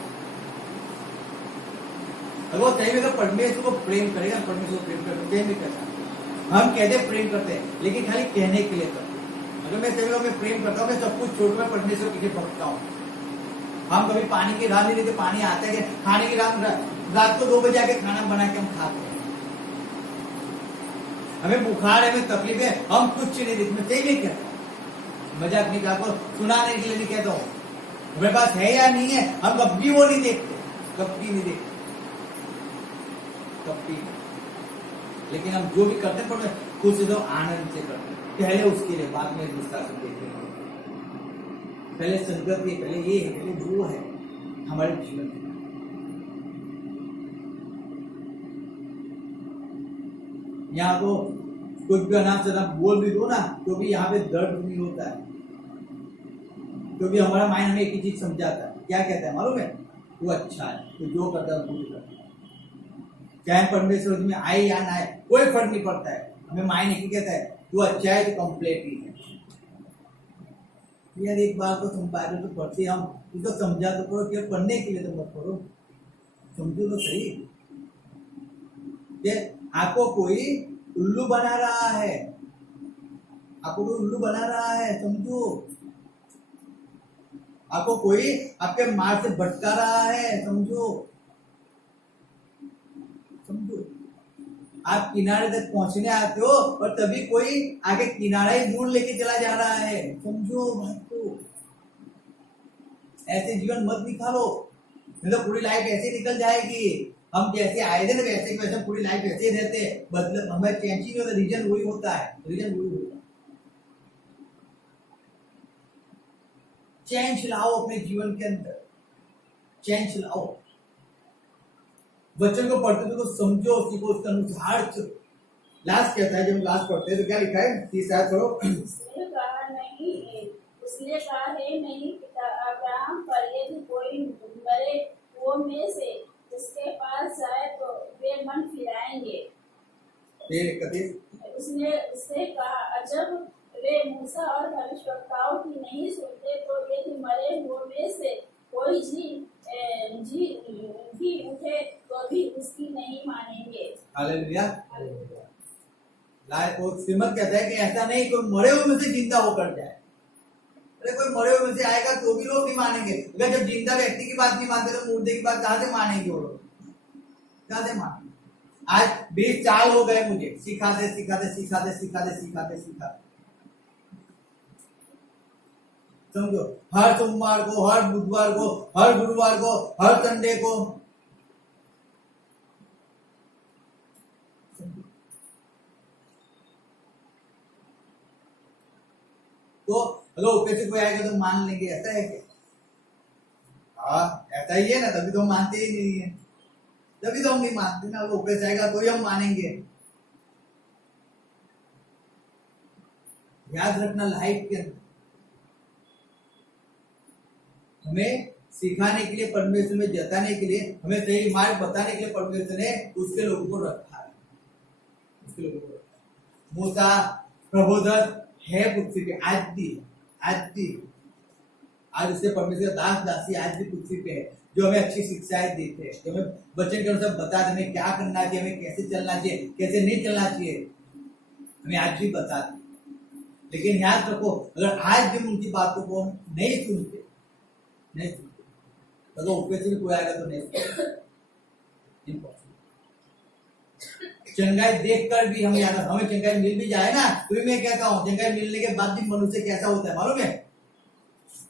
अगर वो सही में परमेश्वर को प्रेम करेगा, परमेश्वर को प्रेम नहीं करता। हम कहते प्रेम करते हैं लेकिन खाली कहने के लिए करते। अगर मैं सही में प्रेम करता हूँ, मैं सब कुछ छोड़ कर परमेश्वर के लिए भटकता हूँ। हम कभी पानी की राह नहीं लेते, पानी आता है, खाने की राह रात को 2 बजे आके खाना बना के हम खाते हैं। हमें बुखार है, हमें तकलीफ है, हम कुछ नहीं देखते। सही नहीं कहता, मजाक नहीं, आपको सुनाने के लिए नहीं कहता हूँ। हमारे पास है या नहीं है, हम कभी वो नहीं देखते, कभी नहीं देखते, कभी। लेकिन हम जो भी करते हैं खुद से तो आनंद से करते हैं, पहले उसके लिए, बाद में दूसरा से देखते हैं। पहले संगत है, पहले ये है, पहले वो है हमारे जीवन में। यहाँ तो कुछ भी अनाप शनाप बोल भी दो ना तो भी यहाँ पे दर्द नहीं होता है, क्योंकि हमारा माइंड हमें एक ही चीज समझाता है। क्या कहता है मालूम है? वो अच्छा है, तो जो करता है वो करता है, चाहे परमेश्वर में आए या ना आए कोई फर्क नहीं पड़ता है। हमें माइंड एक ही कहता है तू अच्छा है तो कंप्लीट ही है। यार एक बार तो बाइबल तो पढ़ते हम, तो समझा तो करो, क्या पढ़ने के लिए तो मत पढ़ो, समझो तो सही। आपको कोई उल्लू बना रहा है, आपको कोई उल्लू बना रहा है, समझो। आपको कोई आपके मार्ग से भटका रहा है, समझो, समझो। आप किनारे तक पहुंचने आते हो और तभी कोई आगे किनारा ही दूर लेके चला जा रहा है, समझो बात को। ऐसे जीवन मत निकालो, नहीं तो पूरी लाइफ ऐसे निकल जाएगी। हम जैसे आए थे ना वैसे पूरी लाइफ ऐसे रहते, मतलब हमें चेंज ही नहीं होता। रीजन वही होता है, रीजन वही होता है। चेंज लाओ अपने जीवन के अंदर, चेंज लाओ। बच्चों को पढ़ते तो समझो, सीखो, उसके अनुसार चलो। लास्ट कहता है, जब लास्ट पढ़ते हैं तो क्या लिखा है? तीसरा करो। उसने कहा नहीं है, उसने कहा है नहीं पिता अब्राहम, पर यदि कोई मरे वो में से उसके पास जाए तो वे मन फिराएंगे। उसने उससे कहा अजब वे मूसा और भविष्यवक्ताओं की नहीं सुनते, तो यदि मरे हुए में से कोई जी उठे तो भी उसकी नहीं मानेंगे। हालेलुया। तो श्रीमद कहता है कि ऐसा नहीं कोई मरे हुए में से जिंदा होकर जाए। अरे कोई मरे हुए में से आएगा तो भी लोग नहीं मानेंगे। अगर जब जिंदा व्यक्ति की बात नहीं मानते तो मुर्दे की बात कहां से मानेंगे वो लोग? कहां से मानेंगे? आज 20 साल हो गए मुझे सिखाते समझो। हर सोमवार को, हर बुधवार को, हर गुरुवार को, हर संडे को तो हेलो कैसे कोई आएगा तो मान लेंगे, ऐसा है क्या? हाँ ऐसा ही है ना, तभी तो हम मानते ही नहीं है, तभी तो हम नहीं मानते ना। वो कैसे आएगा तो ही हम मानेंगे। याद रखना, लाइफ के अंदर हमें सिखाने के लिए परमेश्वर में, जताने के लिए, हमें सही मार्ग बताने के लिए परमेश्वर ने उसके लोगों को रखा है। उसके लोगों को मूसा प्रबोधक है पृथ्वी पे, आज भी आज उसके परमेश्वर दास दासी आज भी पृथ्वी पे है, जो हमें अच्छी शिक्षाएं देते हैं, जो हमें वचन के अनुसार बताते हैं हमें क्या करना चाहिए, हमें कैसे चलना चाहिए, कैसे नहीं चलना चाहिए, हमें आज भी बताते। लेकिन याद रखो, अगर आज भी उनकी बातों को नहीं सुनते तो ऊपर से भी कोई आएगा तो नहीं सुनते। चंगाई देखकर भी हमें याद, हमें चंगाई मिल भी जाए ना, तो भी मैं कहता हूँ चंगाई मिलने के बाद भी मनुष्य कैसा होता है मालूम है?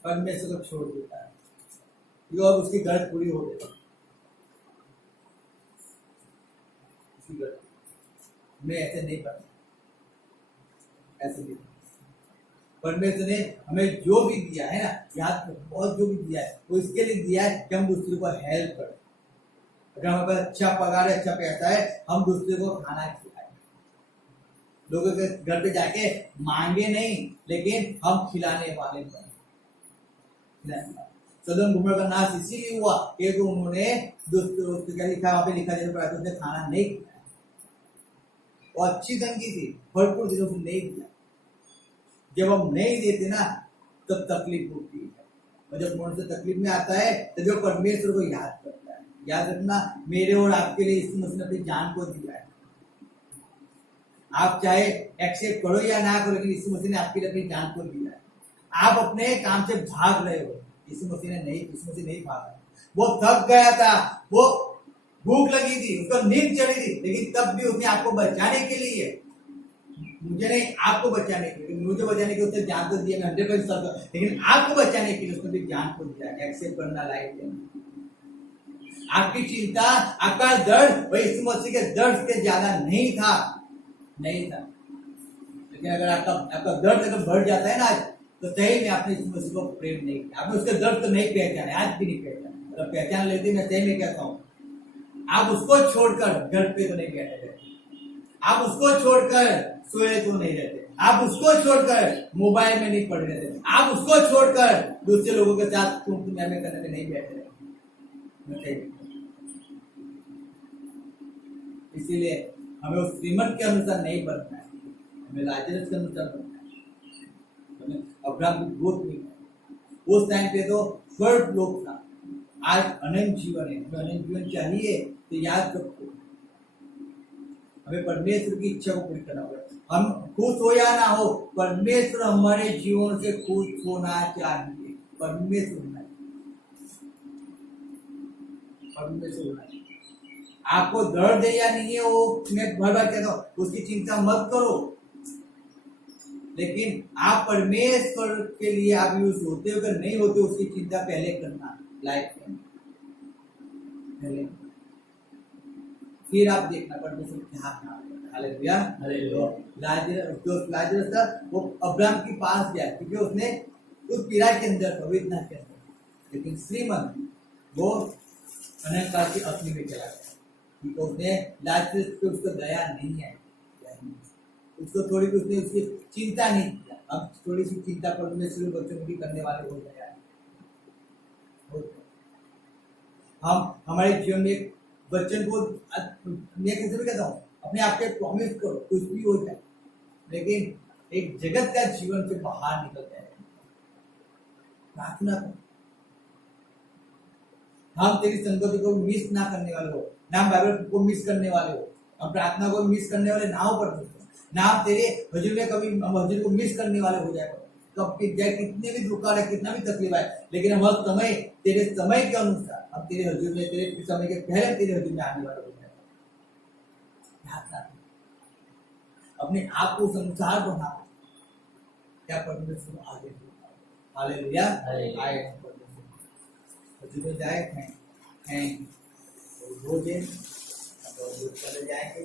परमेश्वर को छोड़ देता है, और उसकी गरज पूरी हो गई। मैं ऐसे नहीं करता, ऐसे नहीं। परमेश्वर ने हमें जो भी दिया है ना, याद बहुत जो भी दिया है वो इसके लिए दिया है कि हम दूसरे को हेल्प करें। अगर हमारे पास अच्छा पगार है, अच्छा पैसा है, हम दूसरे को खाना खिलाएं, लोगों के घर पे जाके मांगे नहीं, लेकिन हम खिलाने वाले बने। सदन घुमर का नाश इसीलिए हुआ कि उन्होंने दोस्तों क्या लिखा, वहां पे लिखा जैसे उसने खाना नहीं खिलाया, वो अच्छी तंगी थी, भरपूर दिनों से नहीं दिया। जब हम नहीं देते ना तब तकलीफ होती है, और जब मनुष्य तकलीफ में आता है तो जो परमेश्वर को याद करता है। याद रखना, मेरे और आपके लिए यीशु मसीह ने अपनी जान को दिया है। आप चाहे एक्सेप्ट करो या ना करो, लेकिन यीशु मसीह ने आपके लिए अपनी जान को दिया है। आप अपने काम से भाग रहे हो, यीशु मसीह नहीं भागा। वो थक गया था, वो भूख लगी थी, उसको नींद चढ़ी थी, लेकिन तब भी उसने आपको बचाने के लिए, मुझे नहीं आपको बचाने के लिए, मुझे बचाने के लिए उसने जान को दिया, 100%, लेकिन आपको बचाने के लिए उसने भी जान को दिया। एक्सेप्ट करना लाइफ में आपकी चिंता, आपका दर्द वही यीशु मसीह के दर्द से ज्यादा नहीं था। लेकिन अगर आपका दर्द अगर बढ़ जाता है ना आज, तो सही में आपने यीशु मसीह को प्रेम नहीं किया, आपने उसके दर्द को नहीं पहचाना, आज भी नहीं पहचाना। अगर पहचान लेते, मैं सही में कहता हूँ, आप उसको छोड़कर घर पे तो नहीं बैठे रहते, आप उसको छोड़कर सोए तो नहीं रहते, आप उसको छोड़कर मोबाइल में नहीं पड़े रहते, आप उसको छोड़कर दूसरे लोगों के साथ तुम करने में नहीं बैठे रहते। इसीलिए हमें उस श्रीमत के अनुसार नहीं बनना है, हमें लाजरस के अनुसार बनना है, हमें अब्राहम की ग्रोथ नहीं है। उस टाइम पे तो स्वर्ग लोक था, आज अनंत जीवन है। हमें अनंत जीवन चाहिए तो याद रखो, हमें परमेश्वर की इच्छा को पूरी करना पड़ेगा। हम खुश हो या ना हो, परमेश्वर हमारे जीवन से खुश होना चाहिए। परमेश्वर होना चाहिए। आपको दर्द है या नहीं है, वो मैं भर भर कहता हूँ, उसकी चिंता मत करो, लेकिन आप परमेश्वर के लिए आप यूज होते हो, अगर नहीं होते उसकी चिंता पहले करना लाइफ में, पहले फिर आप देखना परमेश्वर क्या करता है। लाजरस था, वो अब्राहम के पास गया क्योंकि उसने उस पीड़ा के अंदर था, वेदना के अंदर, लेकिन श्रीमंत वो अनंतकाल की अग्नि में चला गया, क्योंकि उसने लाजरस पे उसको दया नहीं है, उसको थोड़ी भी उसने उसकी चिंता नहीं किया। अब थोड़ी सी चिंता परमेश्वर बच्चों की करने वाले हो गए। हम हमारे जीवन में बच्चन को, मैं किसी भी कहता हूँ, अपने आप पे प्रॉमिस करो, कुछ भी हो जाए, लेकिन एक जगत का जीवन से बाहर निकल जाए, प्रार्थना करो। हम तेरी संगति को मिस ना करने वाले हो, ना बाइबल को मिस करने वाले हो, हम प्रार्थना को मिस करने वाले ना हो, पर ना हम तेरे हजूर में कभी हजूर को मिस करने वाले हो जाए। कब जाए कितने भी दुख आए, कितना भी तकलीफ आए, लेकिन हम हर समय तेरे समय के अनुसार हम तेरे हजूर में, तेरे समय के पहले तेरे हजूर में आने वाले हो जाए। अपने आप को संसार बना क्या परमेश्वर आगे, हालेलुया, आए हजूर में जाए हैं रोजे चले जाएंगे।